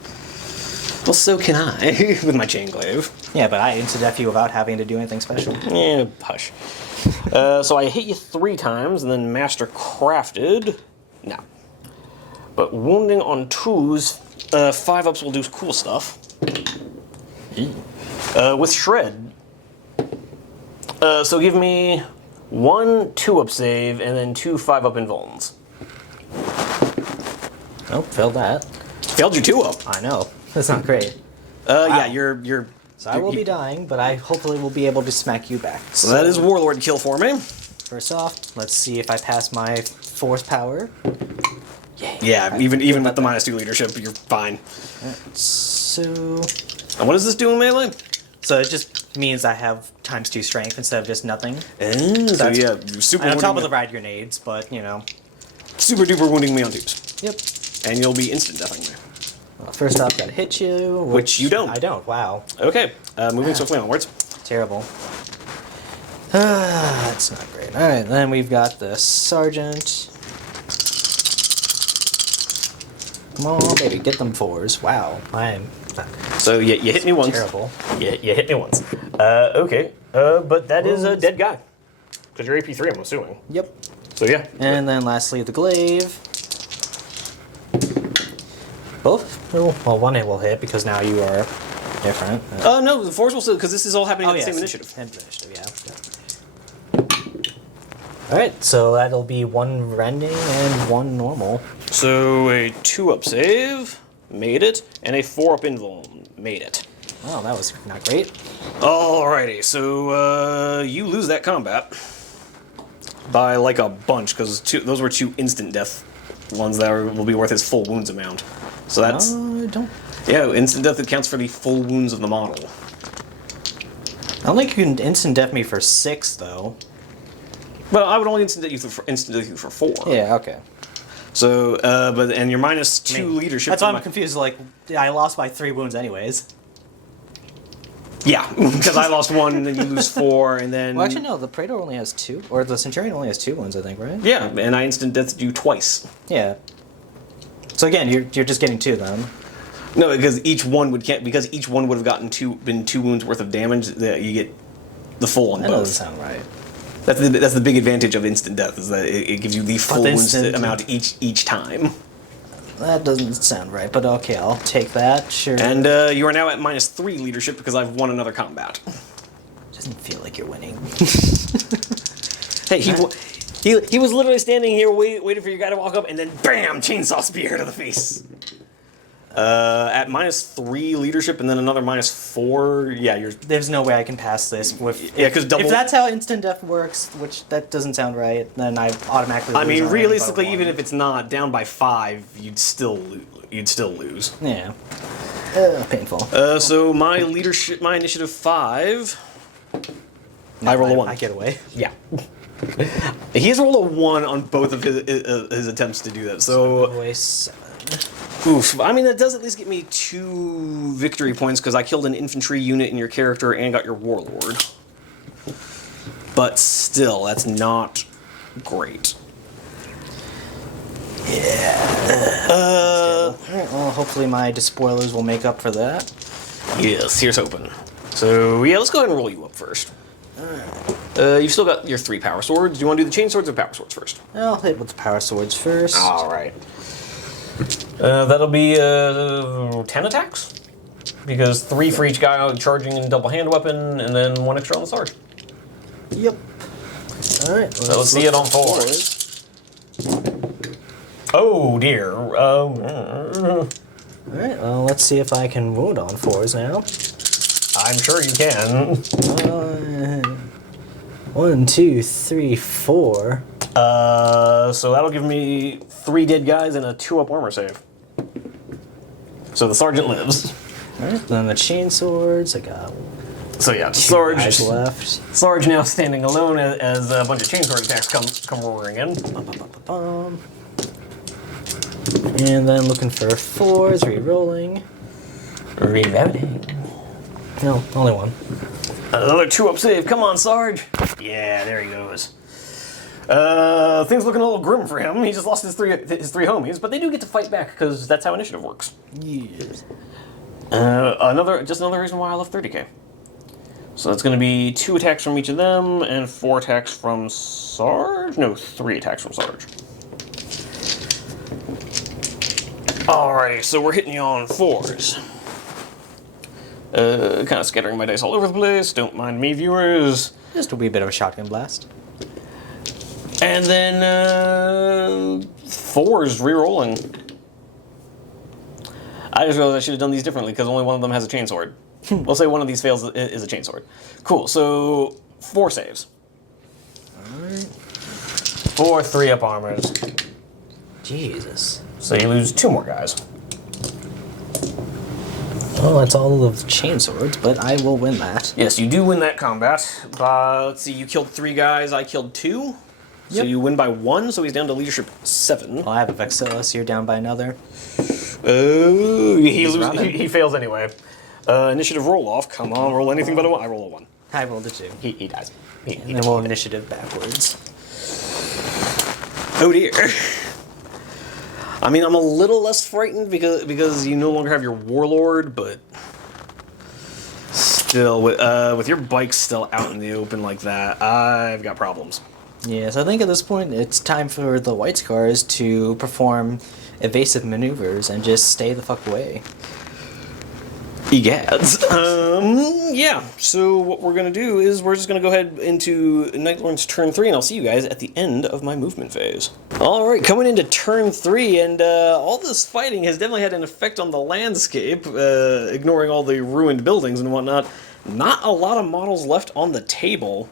Well, so can I with my chain glaive. Yeah, but I instant def you without having to do anything special. Yeah, hush. So I hit you 3 times, and then Master Crafted. No. But wounding on 2s, 5-ups will do cool stuff. With Shred. So give me 1 2-up save, and then 2 5-up invulns. Nope, failed that. Failed your 2-up. I know. That's not great. Yeah, you're. So I will be dying, but I hopefully will be able to smack you back. So that is Warlord kill for me. First off, let's see if I pass my force power. Yeah, even with the -2 leadership, you're fine. So And what does this do in melee? it just means I have ×2 strength instead of just nothing. So yeah, super And on top of wounding the ride grenades, but you know. super duper wounding me on 2s. Yep. And you'll be instant deathing me. Well, first off, gotta hit you. Which you don't. I don't. Wow. Okay, moving swiftly onwards. Terrible. That's not great. All right, then we've got the sergeant. Come on, baby, get them 4s. Wow, I'm So you hit me once. terrible. You hit me once. Okay, but that is a dead guy. Because you're AP3, I'm assuming. Yep. So yeah. And then lastly, the glaive. Both? Oh, well, one hit will hit because now you are different. No, the force will still, because this is all happening at the same initiative. Initiative, yeah. Alright, so that'll be 1 rending and 1 normal. So a 2-up save, made it, and a 4-up invuln, made it. Wow, that was not great. Alrighty, so you lose that combat by like a bunch, because those were 2 instant death ones that will be worth his full wounds amount. So that's Don't. yeah, instant death accounts for the full wounds of the model. I don't think you can instant def me for 6 though. But I would only instant death you for 4. Yeah, okay. So, and your -2 leadership. That's why I'm confused. Like, I lost by 3 wounds anyways. Yeah, because I lost 1, and then you lose 4, and then. Well, actually, no. The Praetor only has 2, or the Centurion only has 2 wounds, I think, right? Yeah, and I instant deathed you twice. Yeah. So again, you're just getting 2 then. No, because each one would have gotten 2 wounds worth of damage. That you get the full on That both. doesn't sound right. That's the big advantage of instant death is that it gives you the full the wounds instant- amount each time. That doesn't sound right, but okay, I'll take that. Sure. And you are now at -3 leadership because I've won another combat. Doesn't feel like you're winning. Hey, he was literally standing here waiting for your guy to walk up, and then bam, chainsaw spear to the face. At -3 leadership, and then another -4. Yeah, you're. There's no way I can pass this. Yeah, 'cause double- If that's how instant death works, which that doesn't sound right, then I automatically. I lose mean, already realistically, by even 1. if it's not down by 5, you'd still lose. Yeah. Painful. So my initiative 5. I roll a 1. I get away. Yeah. He has rolled a 1 on both of his attempts to do that. So, Voice. oof. I mean, that does at least get me 2 victory points because I killed an infantry unit in your character and got your warlord. But still, that's not great. Yeah. Alright, well, hopefully my despoilers will make up for that. Yes, here's hoping. So yeah, let's go ahead and roll you up first. You've still got your 3 power swords. Do you want to do the chain swords or power swords first? I'll hit with the power swords first. All right. That'll be 10 attacks. Because 3 for each guy charging and double hand weapon, and then 1 extra on the sword. Yep. Alright, So let's see it on 4s. Oh dear. Alright, well, let's see if I can wound on 4s now. I'm sure you can. 1, 2, 3, 4. So that'll give me 3 dead guys and a 2-up armor save. So the sergeant lives. Alright, then the chain swords. I got So yeah, 2 Sarge guys left. Sarge now standing alone as a bunch of chainsword attacks come roaring in. And then looking for 4s, re-rolling. Reloading. No, only 1. Another 2-up save. Come on, Sarge. Yeah, there he goes. Things looking a little grim for him. He just lost his three homies, but they do get to fight back because that's how initiative works. Yes. Another reason why I left 30k. So that's going to be 2 attacks from each of them and 4 attacks from Sarge. No, 3 attacks from Sarge. Alrighty, so we're hitting you on 4s. Kind of scattering my dice all over the place. Don't mind me, viewers. Just a wee bit of a shotgun blast. And then 4s re-rolling. I just realized I should have done these differently because only one of them has a chainsword. We'll say one of these fails is a chainsword. Cool, so 4 saves. Alright. 4 3-up armors. Jesus. So you lose 2 more guys. Well, that's all of the chain swords, but I will win that. Yes, you do win that combat. Let's see, you killed 3 guys, I killed 2. So Yep. you win by 1, so he's down to leadership 7. Well, I have a Vexillus, you're down by another. Oh, He's running. he fails anyway. Initiative roll off. Come on, roll anything but a 1. I roll a 1. I rolled a 2. He dies. He And then we'll initiative backwards. Oh dear. I mean, I'm a little less frightened because you no longer have your warlord, but still, with your bike still out in the open like that, I've got problems. Yeah, so I think at this point it's time for the White Scars to perform evasive maneuvers and just stay the fuck away. Egads. Yeah, so what we're going to do is we're just going to go ahead into Nightlord's turn 3, and I'll see you guys at the end of my movement phase. Alright, coming into turn 3, and all this fighting has definitely had an effect on the landscape, ignoring all the ruined buildings and whatnot. Not a lot of models left on the table.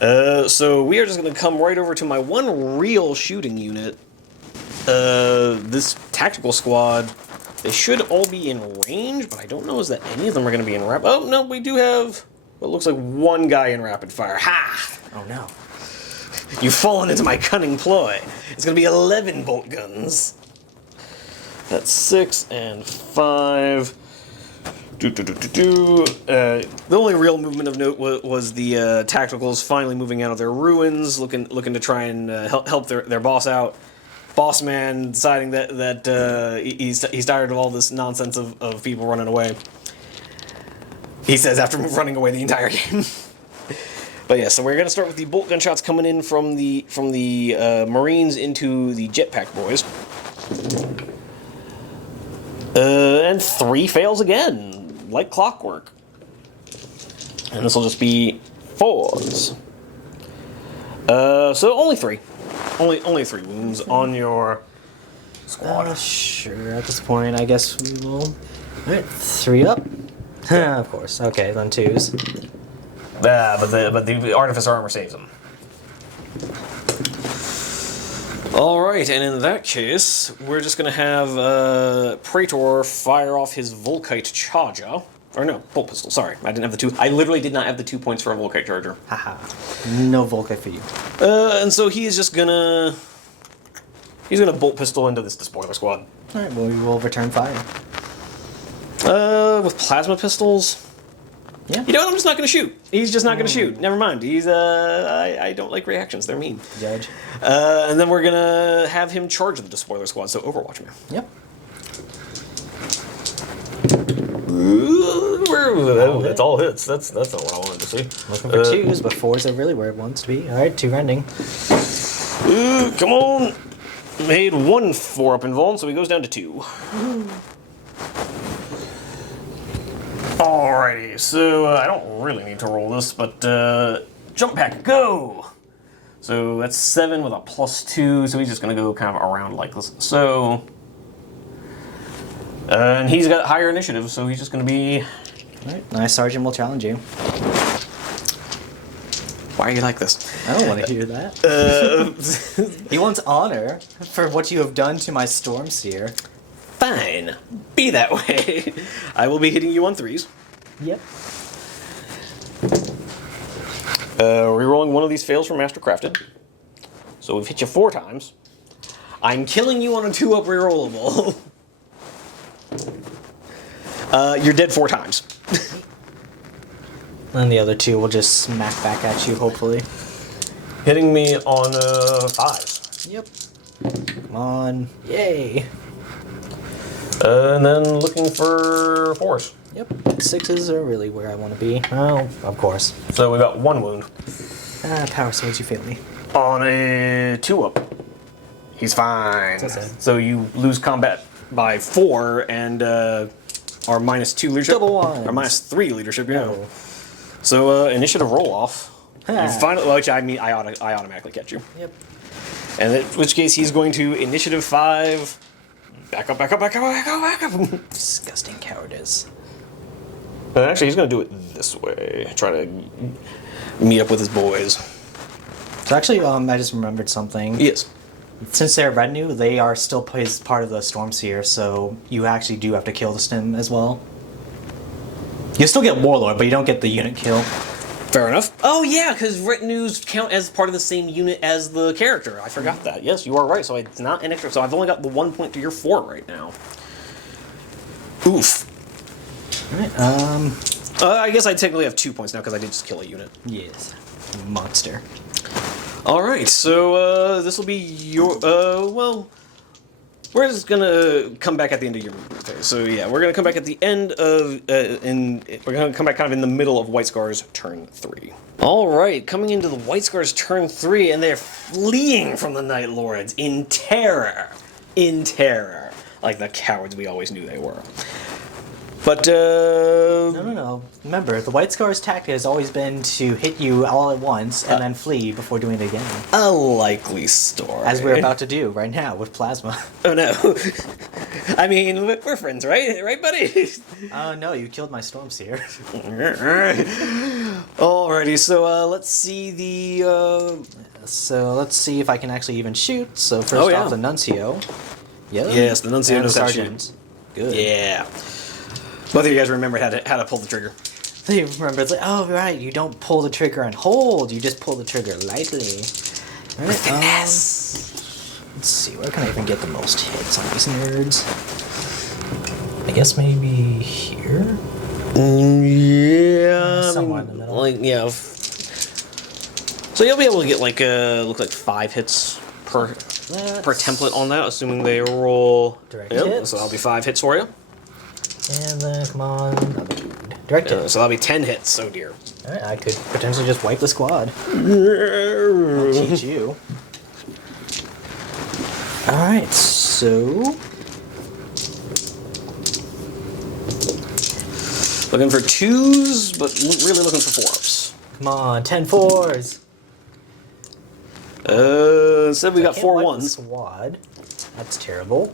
So we are just going to come right over to my one real shooting unit. This tactical squad. They should all be in range, but I don't know is that any of them are going to be in rapid. Oh, no, we do have what looks like 1 guy in rapid fire. Ha! Oh no. You've fallen into my cunning ploy. It's going to be 11 bolt guns. That's 6 and 5. The only real movement of note was the tacticals finally moving out of their ruins, looking to try and help their boss out. Boss man deciding that he's tired of all this nonsense of people running away. He says after running away the entire game. But yeah, so we're gonna start with the bolt gun shots coming in from the Marines into the jetpack boys. And 3 fails again, like clockwork. And this will just be 4s. So only 3. Only 3 wounds on your squad. Sure, at this point, I guess we will... Alright, 3 up. Of course, okay, then 2s. But the Artificer armor saves them. Alright, and in that case, we're just going to have Praetor fire off his Volkite charger. Or no, bolt pistol, sorry. I didn't have the 2. I literally did not have the 2 points for a Volkite charger. Haha. No Volkite for you. And so he is just gonna... He's gonna bolt pistol into this despoiler squad. Alright, well, we will return fire. With plasma pistols? Yeah. You know what, I'm just not gonna shoot. He's just not gonna shoot. Never mind. He's, I don't like reactions. They're mean. Judge. And then we're gonna have him charge the despoiler squad, so Overwatch me. Yep. We're That's all hits. That's not what I wanted to see. Looking for twos, but fours are really where it wants to be. All right, two rending. Come on. Made 1 4-up involved, so he goes down to 2. Alrighty, so I don't really need to roll this, but jump pack, go! So that's 7 with a +2, so he's just going to go kind of around like this. So, and he's got higher initiative, so he's just going to be... All right, nice sergeant will challenge you. Why are you like this? I don't want to hear that. He wants honor for what you have done to my Stormseer. Fine, be that way. I will be hitting you on 3s. Yep. Rerolling one of these fails from Mastercrafted. So we've hit you 4 times. I'm killing you on a 2-up rerollable. You're dead 4 times. And the other 2 will just smack back at you, hopefully. Hitting me on 5s. Yep. Come on. Yay. And then looking for 4s. Yep. 6s are really where I want to be. Oh, of course. So we got 1 wound. Power swords, you failed me. On a 2-up. He's fine. So you lose combat by 4 and are -2 leadership. Double ones. Or -3 leadership, you know. So initiative roll off. You finally, which I mean, I automatically catch you. Yep. And in which case he's going to initiative 5. Back up, back up, back up, back up, back up. Disgusting cowardice. Actually, he's going to do it this way. Try to meet up with his boys. So actually, I just remembered something. Yes. Since they're retinue, they are still part of the Stormseer, so you actually do have to kill the stim as well. You still get Warlord, but you don't get the unit kill. Fair enough. Oh yeah, because retinues count as part of the same unit as the character. I forgot that. Yes, you are right. So it's not an extra. So I've only got the 1 point to your 4 right now. Oof. Alright, I guess I technically have 2 points now because I did just kill a unit. yes. Monster. All right, so this will be your. Well, we're just gonna come back at the end of your movement phase. So yeah, we're gonna come back at the end of. We're gonna come back kind of in the middle of White Scar's turn 3. All right, coming into the White Scar's turn 3, and they're fleeing from the Night Lords in terror, like the cowards we always knew they were. But No. Remember, the White Scar's tactic has always been to hit you all at once and then flee before doing it again. A likely story. As we're about to do right now with Plasma. Oh no. I mean, we're friends, right? Right, buddy? Oh no, you killed my Stormseer. Alrighty, so let's see the... So let's see if I can actually even shoot. So first off, the Nuncio. Yep. Yes, the Nuncio and the knows how to Sergeant. Good. Yeah. Both of you guys remember how to pull the trigger. They remember, it's like, oh right, you don't pull the trigger and hold, you just pull the trigger lightly. All right, let's see, where can I even get the most hits on these nerds? I guess maybe here? Yeah. Somewhere in the middle. Like, yeah. So you'll be able to get like, look like 5 hits per template on that, assuming they roll... Direct hits. So that'll be 5 hits for you. And then, come on, another dude. Direct hit. So that'll be 10 hits, oh dear. Alright, I could potentially just wipe the squad. I'll teach you. Alright, so... Looking for 2s, but really looking for 4-ups. Come on, 10 4s! Said we got 4 1s. Squad. That's terrible.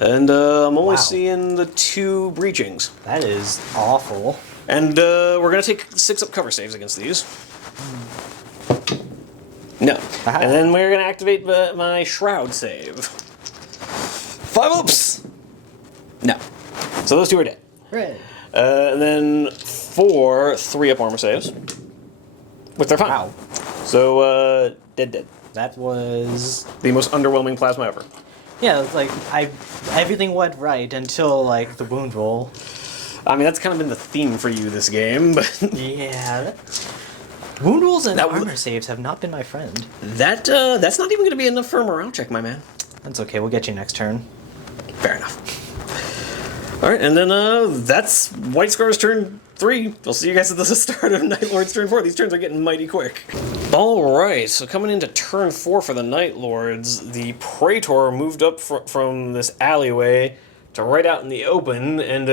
And I'm only seeing the 2 breachings. That is awful. And we're going to take 6-up cover saves against these. No. Aha. And then we're going to activate my Shroud save. 5 ups! No. So those 2 are dead. Red. And then 4 3-up armor saves. With their fine. Wow. So, dead. That was... The most underwhelming plasma ever. Yeah, it's like, everything went right until, like, the wound roll. I mean, that's kind of been the theme for you this game, but... Yeah. Wound rolls and armor saves have not been my friend. That's not even going to be enough for a morale check, my man. That's okay, we'll get you next turn. Fair enough. Alright, and then that's White Scar's turn 3. We'll see you guys at the start of Night Lord's turn 4. These turns are getting mighty quick. Alright, so coming into turn 4 for the Night Lords, the Praetor moved up from this alleyway to right out in the open, and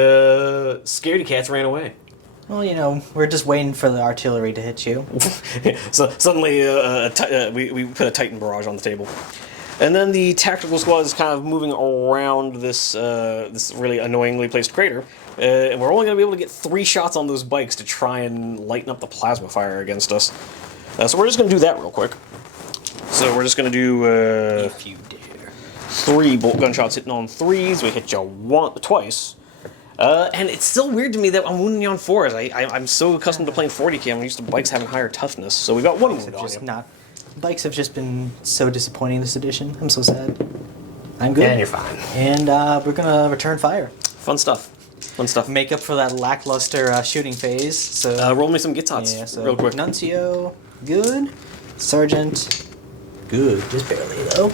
Scaredy Cats ran away. Well, you know, we're just waiting for the artillery to hit you. So suddenly we put a Titan barrage on the table. And then the tactical squad is kind of moving around this this really annoyingly placed crater. And we're only going to be able to get 3 shots on those bikes to try and lighten up the plasma fire against us. So we're just going to do that real quick. So we're just going to do If you dare. 3 bolt gun shots hitting on 3s. We hit you twice. And it's still weird to me that I'm wounding you on 4s. I'm so accustomed to playing 40k. I'm used to bikes having higher toughness. So we got 1 wound on you. Bikes have just been so disappointing this edition. I'm so sad. I'm good. And you're fine. And we're gonna return fire. Fun stuff. Fun stuff. Make up for that lackluster shooting phase. So roll me some Gitzots real quick. Nuncio, good. Sergeant, good. Just barely though.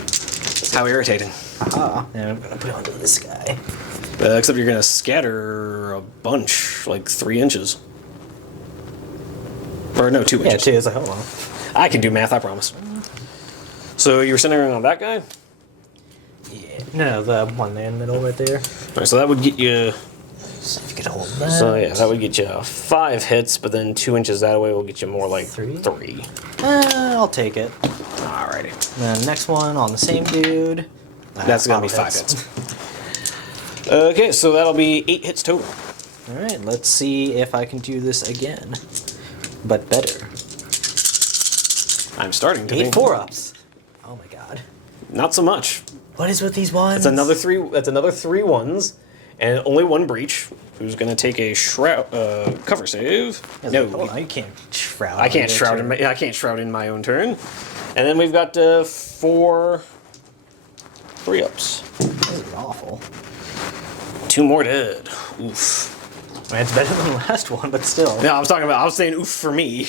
How irritating. Aha. And I'm gonna put it onto this guy. Except you're gonna scatter a bunch, like 3 inches. Or no, 2 inches. Yeah, 2 is like, hold on. I can do math, I promise. So you were centering on that guy? Yeah. No, the one there in the middle right there. Alright, so that would get you... So if you could hold that. So yeah, that would get you 5 hits, but then 2 inches that way will get you more like 3. 3. I'll take it. Alrighty. And then next one on the same dude. That's gonna be 5 hits. Okay, so that'll be 8 hits total. Alright, let's see if I can do this again. But better. I'm starting to 8 think... 4-ups. Oh my god. Not so much. What is with these ones? That's another 3. That's another 3 ones, and only 1 breach. Who's gonna take a shroud cover save? No, Hold on, you can't shroud. I can't shroud in I can't shroud in my own turn. And then we've got 4 3-ups. This is awful. 2 more dead. Oof. I mean, it's better than the last one, but still. No, I was saying oof for me.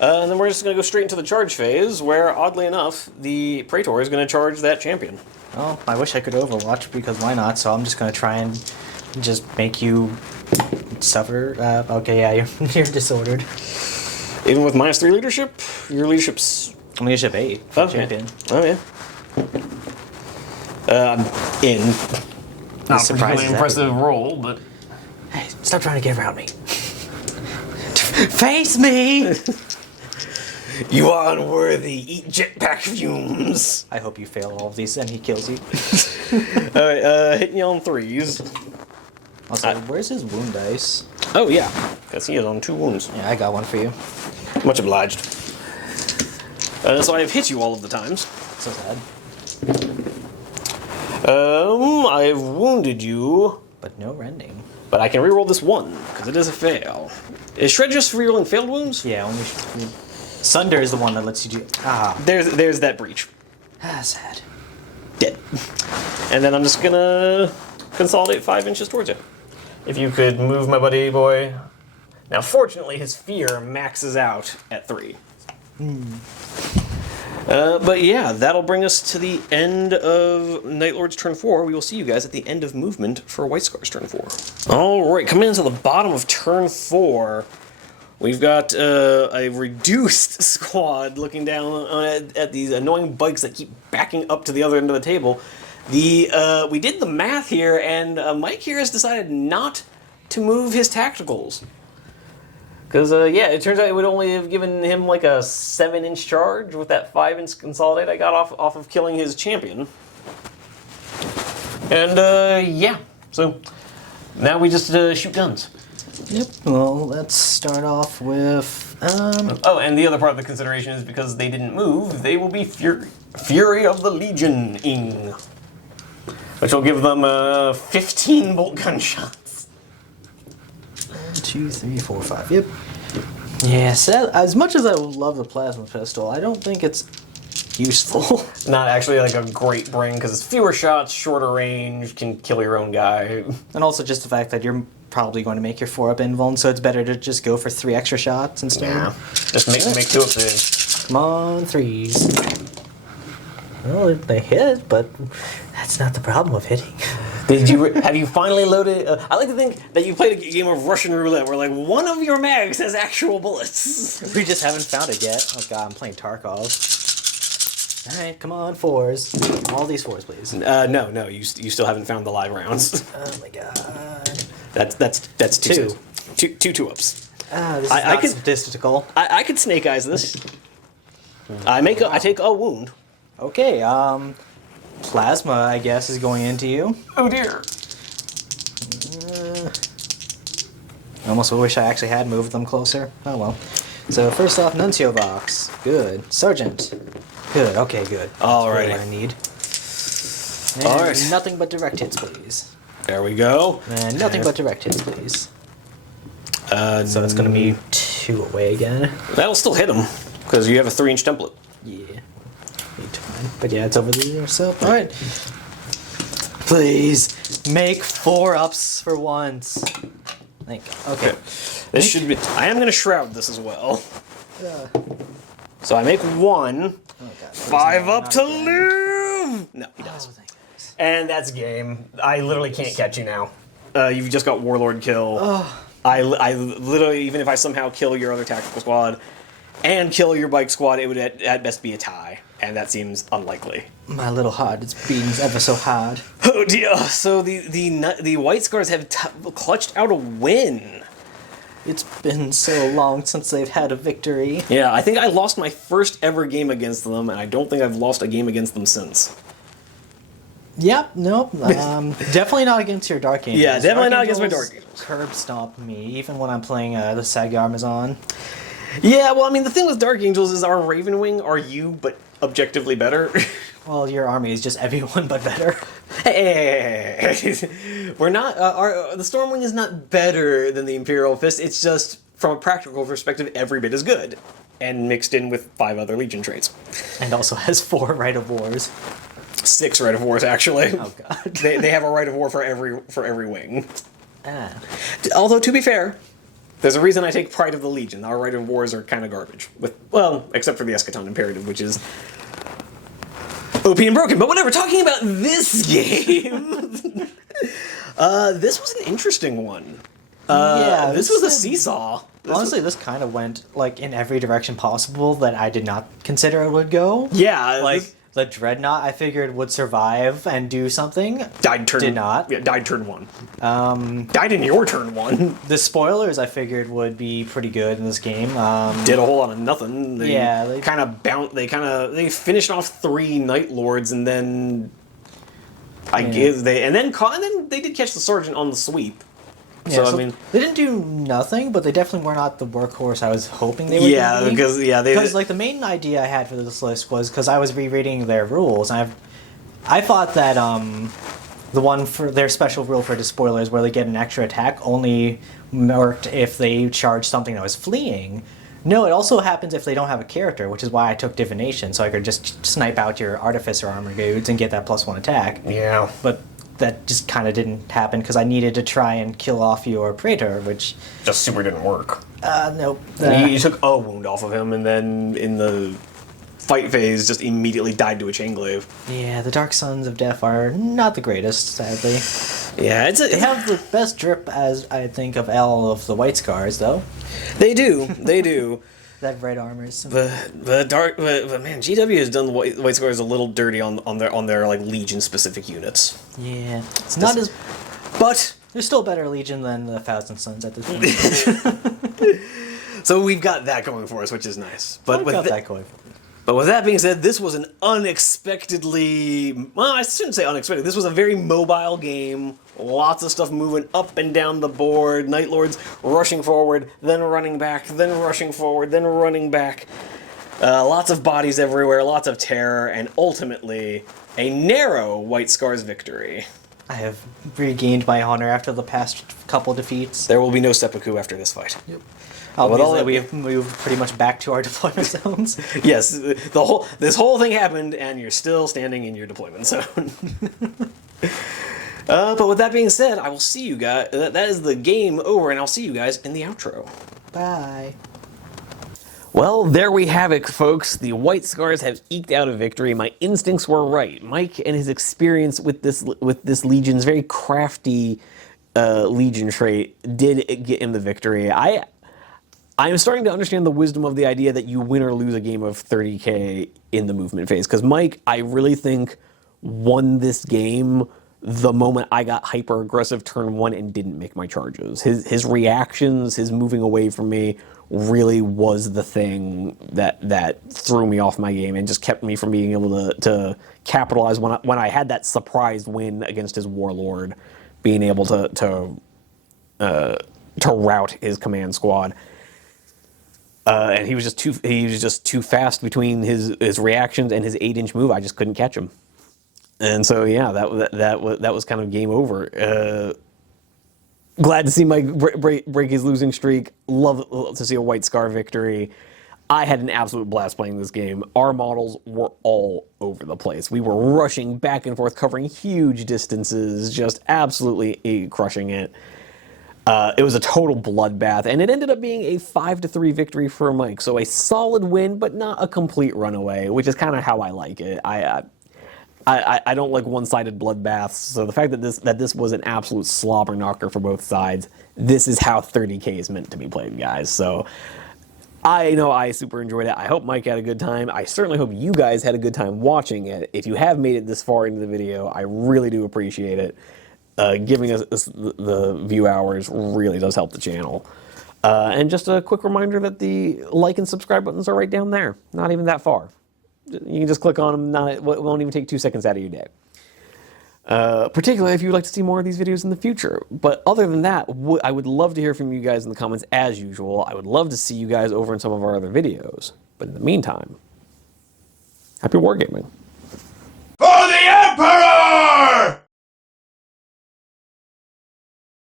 And then we're just going to go straight into the charge phase, where, oddly enough, the Praetor is going to charge that champion. Oh, I wish I could Overwatch, because why not? So I'm just going to try and just make you suffer. Okay, yeah, you're disordered. Even with -3 leadership, your leadership's... Leadership 8 for champion. Oh, yeah. In. Not a particularly impressive roll, but... Hey, stop trying to get around me. Face me! You are unworthy. Eat jetpack fumes. I hope you fail all of these and he kills you. Alright, hitting you on 3s. Also, where's his wound dice? Oh, yeah. Because he is on 2 wounds. Yeah, I got one for you. Much obliged. So I have hit you all of the times. So sad. I've wounded you. But no rending. But I can reroll this 1, because it is a fail. Is Shred just rerolling failed wounds? Yeah, only Sunder is the one that lets you do. Ah, There's that breach. sad. Dead. And then I'm just gonna consolidate 5 inches towards you. If you could move my buddy boy. Now, fortunately, his fear maxes out at 3. But yeah, that'll bring us to the end of Night Lord's turn 4. We will see you guys at the end of movement for White Scar's turn 4. Alright, coming into the bottom of turn 4, we've got a reduced squad looking down at these annoying bikes that keep backing up to the other end of the table. We did the math here, and Mike here has decided not to move his tacticals. Because, yeah, it turns out it would only have given him like a 7-inch charge with that 5-inch consolidate I got off of killing his champion. And, yeah, so now we just shoot guns. Yep, well, let's start off with... Oh, and the other part of the consideration is because they didn't move, they will be Fury of the Legion-ing. Which will give them 15 bolt gun shots. 1, 2, 3, 4, 5. Yep. Yeah, so as much as I love the plasma pistol, I don't think it's useful. Not actually like a great bring, because it's fewer shots, shorter range, can kill your own guy. And also just the fact that you're probably going to make your 4-up invuln, so it's better to just go for 3 extra shots instead. Yeah. Just make 2 up there. Come on, 3s. Well, they hit, but that's not the problem of hitting. Have you finally loaded? I like to think that you played a game of Russian roulette where like one of your mags has actual bullets. We just haven't found it yet. Oh god, I'm playing Tarkov. Alright, come on, 4s. All these 4s, please. No, you still haven't found the live rounds. Oh my god. That's two. Two ups. This is not statistical. I could snake eyes this. I take a wound. Okay, plasma, I guess, is going into you. Oh dear. I almost wish I actually had moved them closer. Oh well. So first off, Nuncio box. Good. Sergeant. Good. Okay, good. Alrighty. That's what I need. And Alright. nothing but direct hits, please. There we go. And nothing but direct hits, please. So it's going to be 2 away again. That'll still hit him because you have a 3-inch template. Yeah. Need to find. But yeah, it's over there. So alright. Please make 4 ups for once. Thank God. Okay. This should be. I am going to shroud this as well. So I make 1. Oh, God. 5 up Not to again. live. No, he does. Oh, thank goodness. And that's game. I literally can't catch you now. You've just got Warlord kill. I literally, even if I somehow kill your other tactical squad and kill your bike squad, it would at best be a tie, and that seems unlikely. My little heart is beating ever so hard. Oh dear! So the White Scars have clutched out a win. It's been so long since they've had a victory. Yeah, I think I lost my first ever game against them, and I don't think I've lost a game against them since. Yep, nope. Definitely not against your Dark Angels. Yeah, definitely not against my Dark Angels. Curb stomp me, even when I'm playing the Sag Amazon. Yeah, well, I mean, the thing with Dark Angels is our Ravenwing are you, but objectively better. Well, your army is just everyone but better. Hey, we're not. The Stormwing is not better than the Imperial Fist. It's just, from a practical perspective, every bit as good, and mixed in with 5 other Legion traits. And also has 4 Rite of Wars. 6 Rite of Wars, actually. Oh god. They have a Rite of War for every wing. Ah. Although, to be fair, there's a reason I take pride of the Legion. Our Rite of Wars are kind of garbage. Well, except for the Eschaton Imperative, which is OP and broken. But whatever, talking about this game, this was an interesting one. Yeah, this was a seesaw. Honestly, this kind of went like in every direction possible that I did not consider it would go. Yeah, Like the Dreadnought, I figured would survive and do something. died turn. Did not. Yeah, died turn 1. Died in your turn 1. The spoilers, I figured, would be pretty good in this game. Did a whole lot of nothing. They Yeah, they- kind of they finished off 3 Night Lords, and then and then they did catch the Sergeant on the sweep. Yeah, So I mean, they didn't do nothing, but they definitely were not the workhorse I was hoping they would be. because like the main idea I had for this list was because I was rereading their rules, and I thought that the one for their special rule for despoilers where they get an extra attack only worked if they charged something that was fleeing. No, it also happens if they don't have a character, which is why I took divination, so I could just snipe out your artificer armor dudes and get that +1 attack. yeah. But that just kind of didn't happen because I needed to try and kill off your praetor, which Just super didn't work. nope. You took a wound off of him, and then in the fight phase, just immediately died to a chain glaive. Yeah, the Dark Sons of Death are not the greatest, sadly. Yeah, They have the best drip, as I think, of all of the White Scars, though. They do. That red armor is But man, GW has done the White Scars a little dirty on their like Legion specific units. yeah. It's not as. But They're still a better Legion than the Thousand Sons at this point. so we've got that going for us, which is nice. But I've got that going for me. But with that being said, this was an well, I shouldn't say unexpected. This was a very mobile game. Lots of stuff moving up and down the board. Night Lords rushing forward, then running back, then rushing forward, then running back. Lots of bodies everywhere, lots of terror, and ultimately, a narrow White Scars victory. I have regained my honor after the past couple defeats. There will be no seppuku after this fight. Yep. Obviously, We have moved pretty much back to our deployment zones. Yes, this whole thing happened, and you're still standing in your deployment zone. But with that being said, I will see you guys. That is the game over, and I'll see you guys in the outro. Bye. Well, there we have it, folks. The White Scars have eked out a victory. My instincts were right. Mike and his experience with this Legion's very crafty Legion trait did get him the victory. I am starting to understand the wisdom of the idea that you win or lose a game of 30k in the movement phase. Because Mike, I really think, won this game the moment I got hyper aggressive turn 1 and didn't make my charges. His reactions, his moving away from me, really was the thing that threw me off my game and just kept me from being able to capitalize when I had that surprise win against his warlord, being able to rout his command squad. And he was just too fast between his reactions and his 8-inch move. I just couldn't catch him. And so yeah, that was kind of game over. Glad to see Mike break his losing streak. Love to see a White Scar victory. I had an absolute blast playing this game. Our models were all over the place. We were rushing back and forth, covering huge distances, just absolutely crushing it. It was a total bloodbath, and it ended up being a 5-3 victory for Mike. So a solid win, but not a complete runaway, which is kind of how I like it. I don't like one-sided bloodbaths, so the fact that this was an absolute slobber knocker for both sides, this is how 30k is meant to be played, guys. So I know I super enjoyed it. I hope Mike had a good time. I certainly hope you guys had a good time watching it. If you have made it this far into the video, I really do appreciate it. Giving us the view hours really does help the channel. And just a quick reminder that the like and subscribe buttons are right down there. Not even that far. You can just click on them. It won't even take 2 seconds out of your day. Particularly if you'd like to see more of these videos in the future. But other than that, I would love to hear from you guys in the comments as usual. I would love to see you guys over in some of our other videos. But in the meantime, happy wargaming. For the Emperor!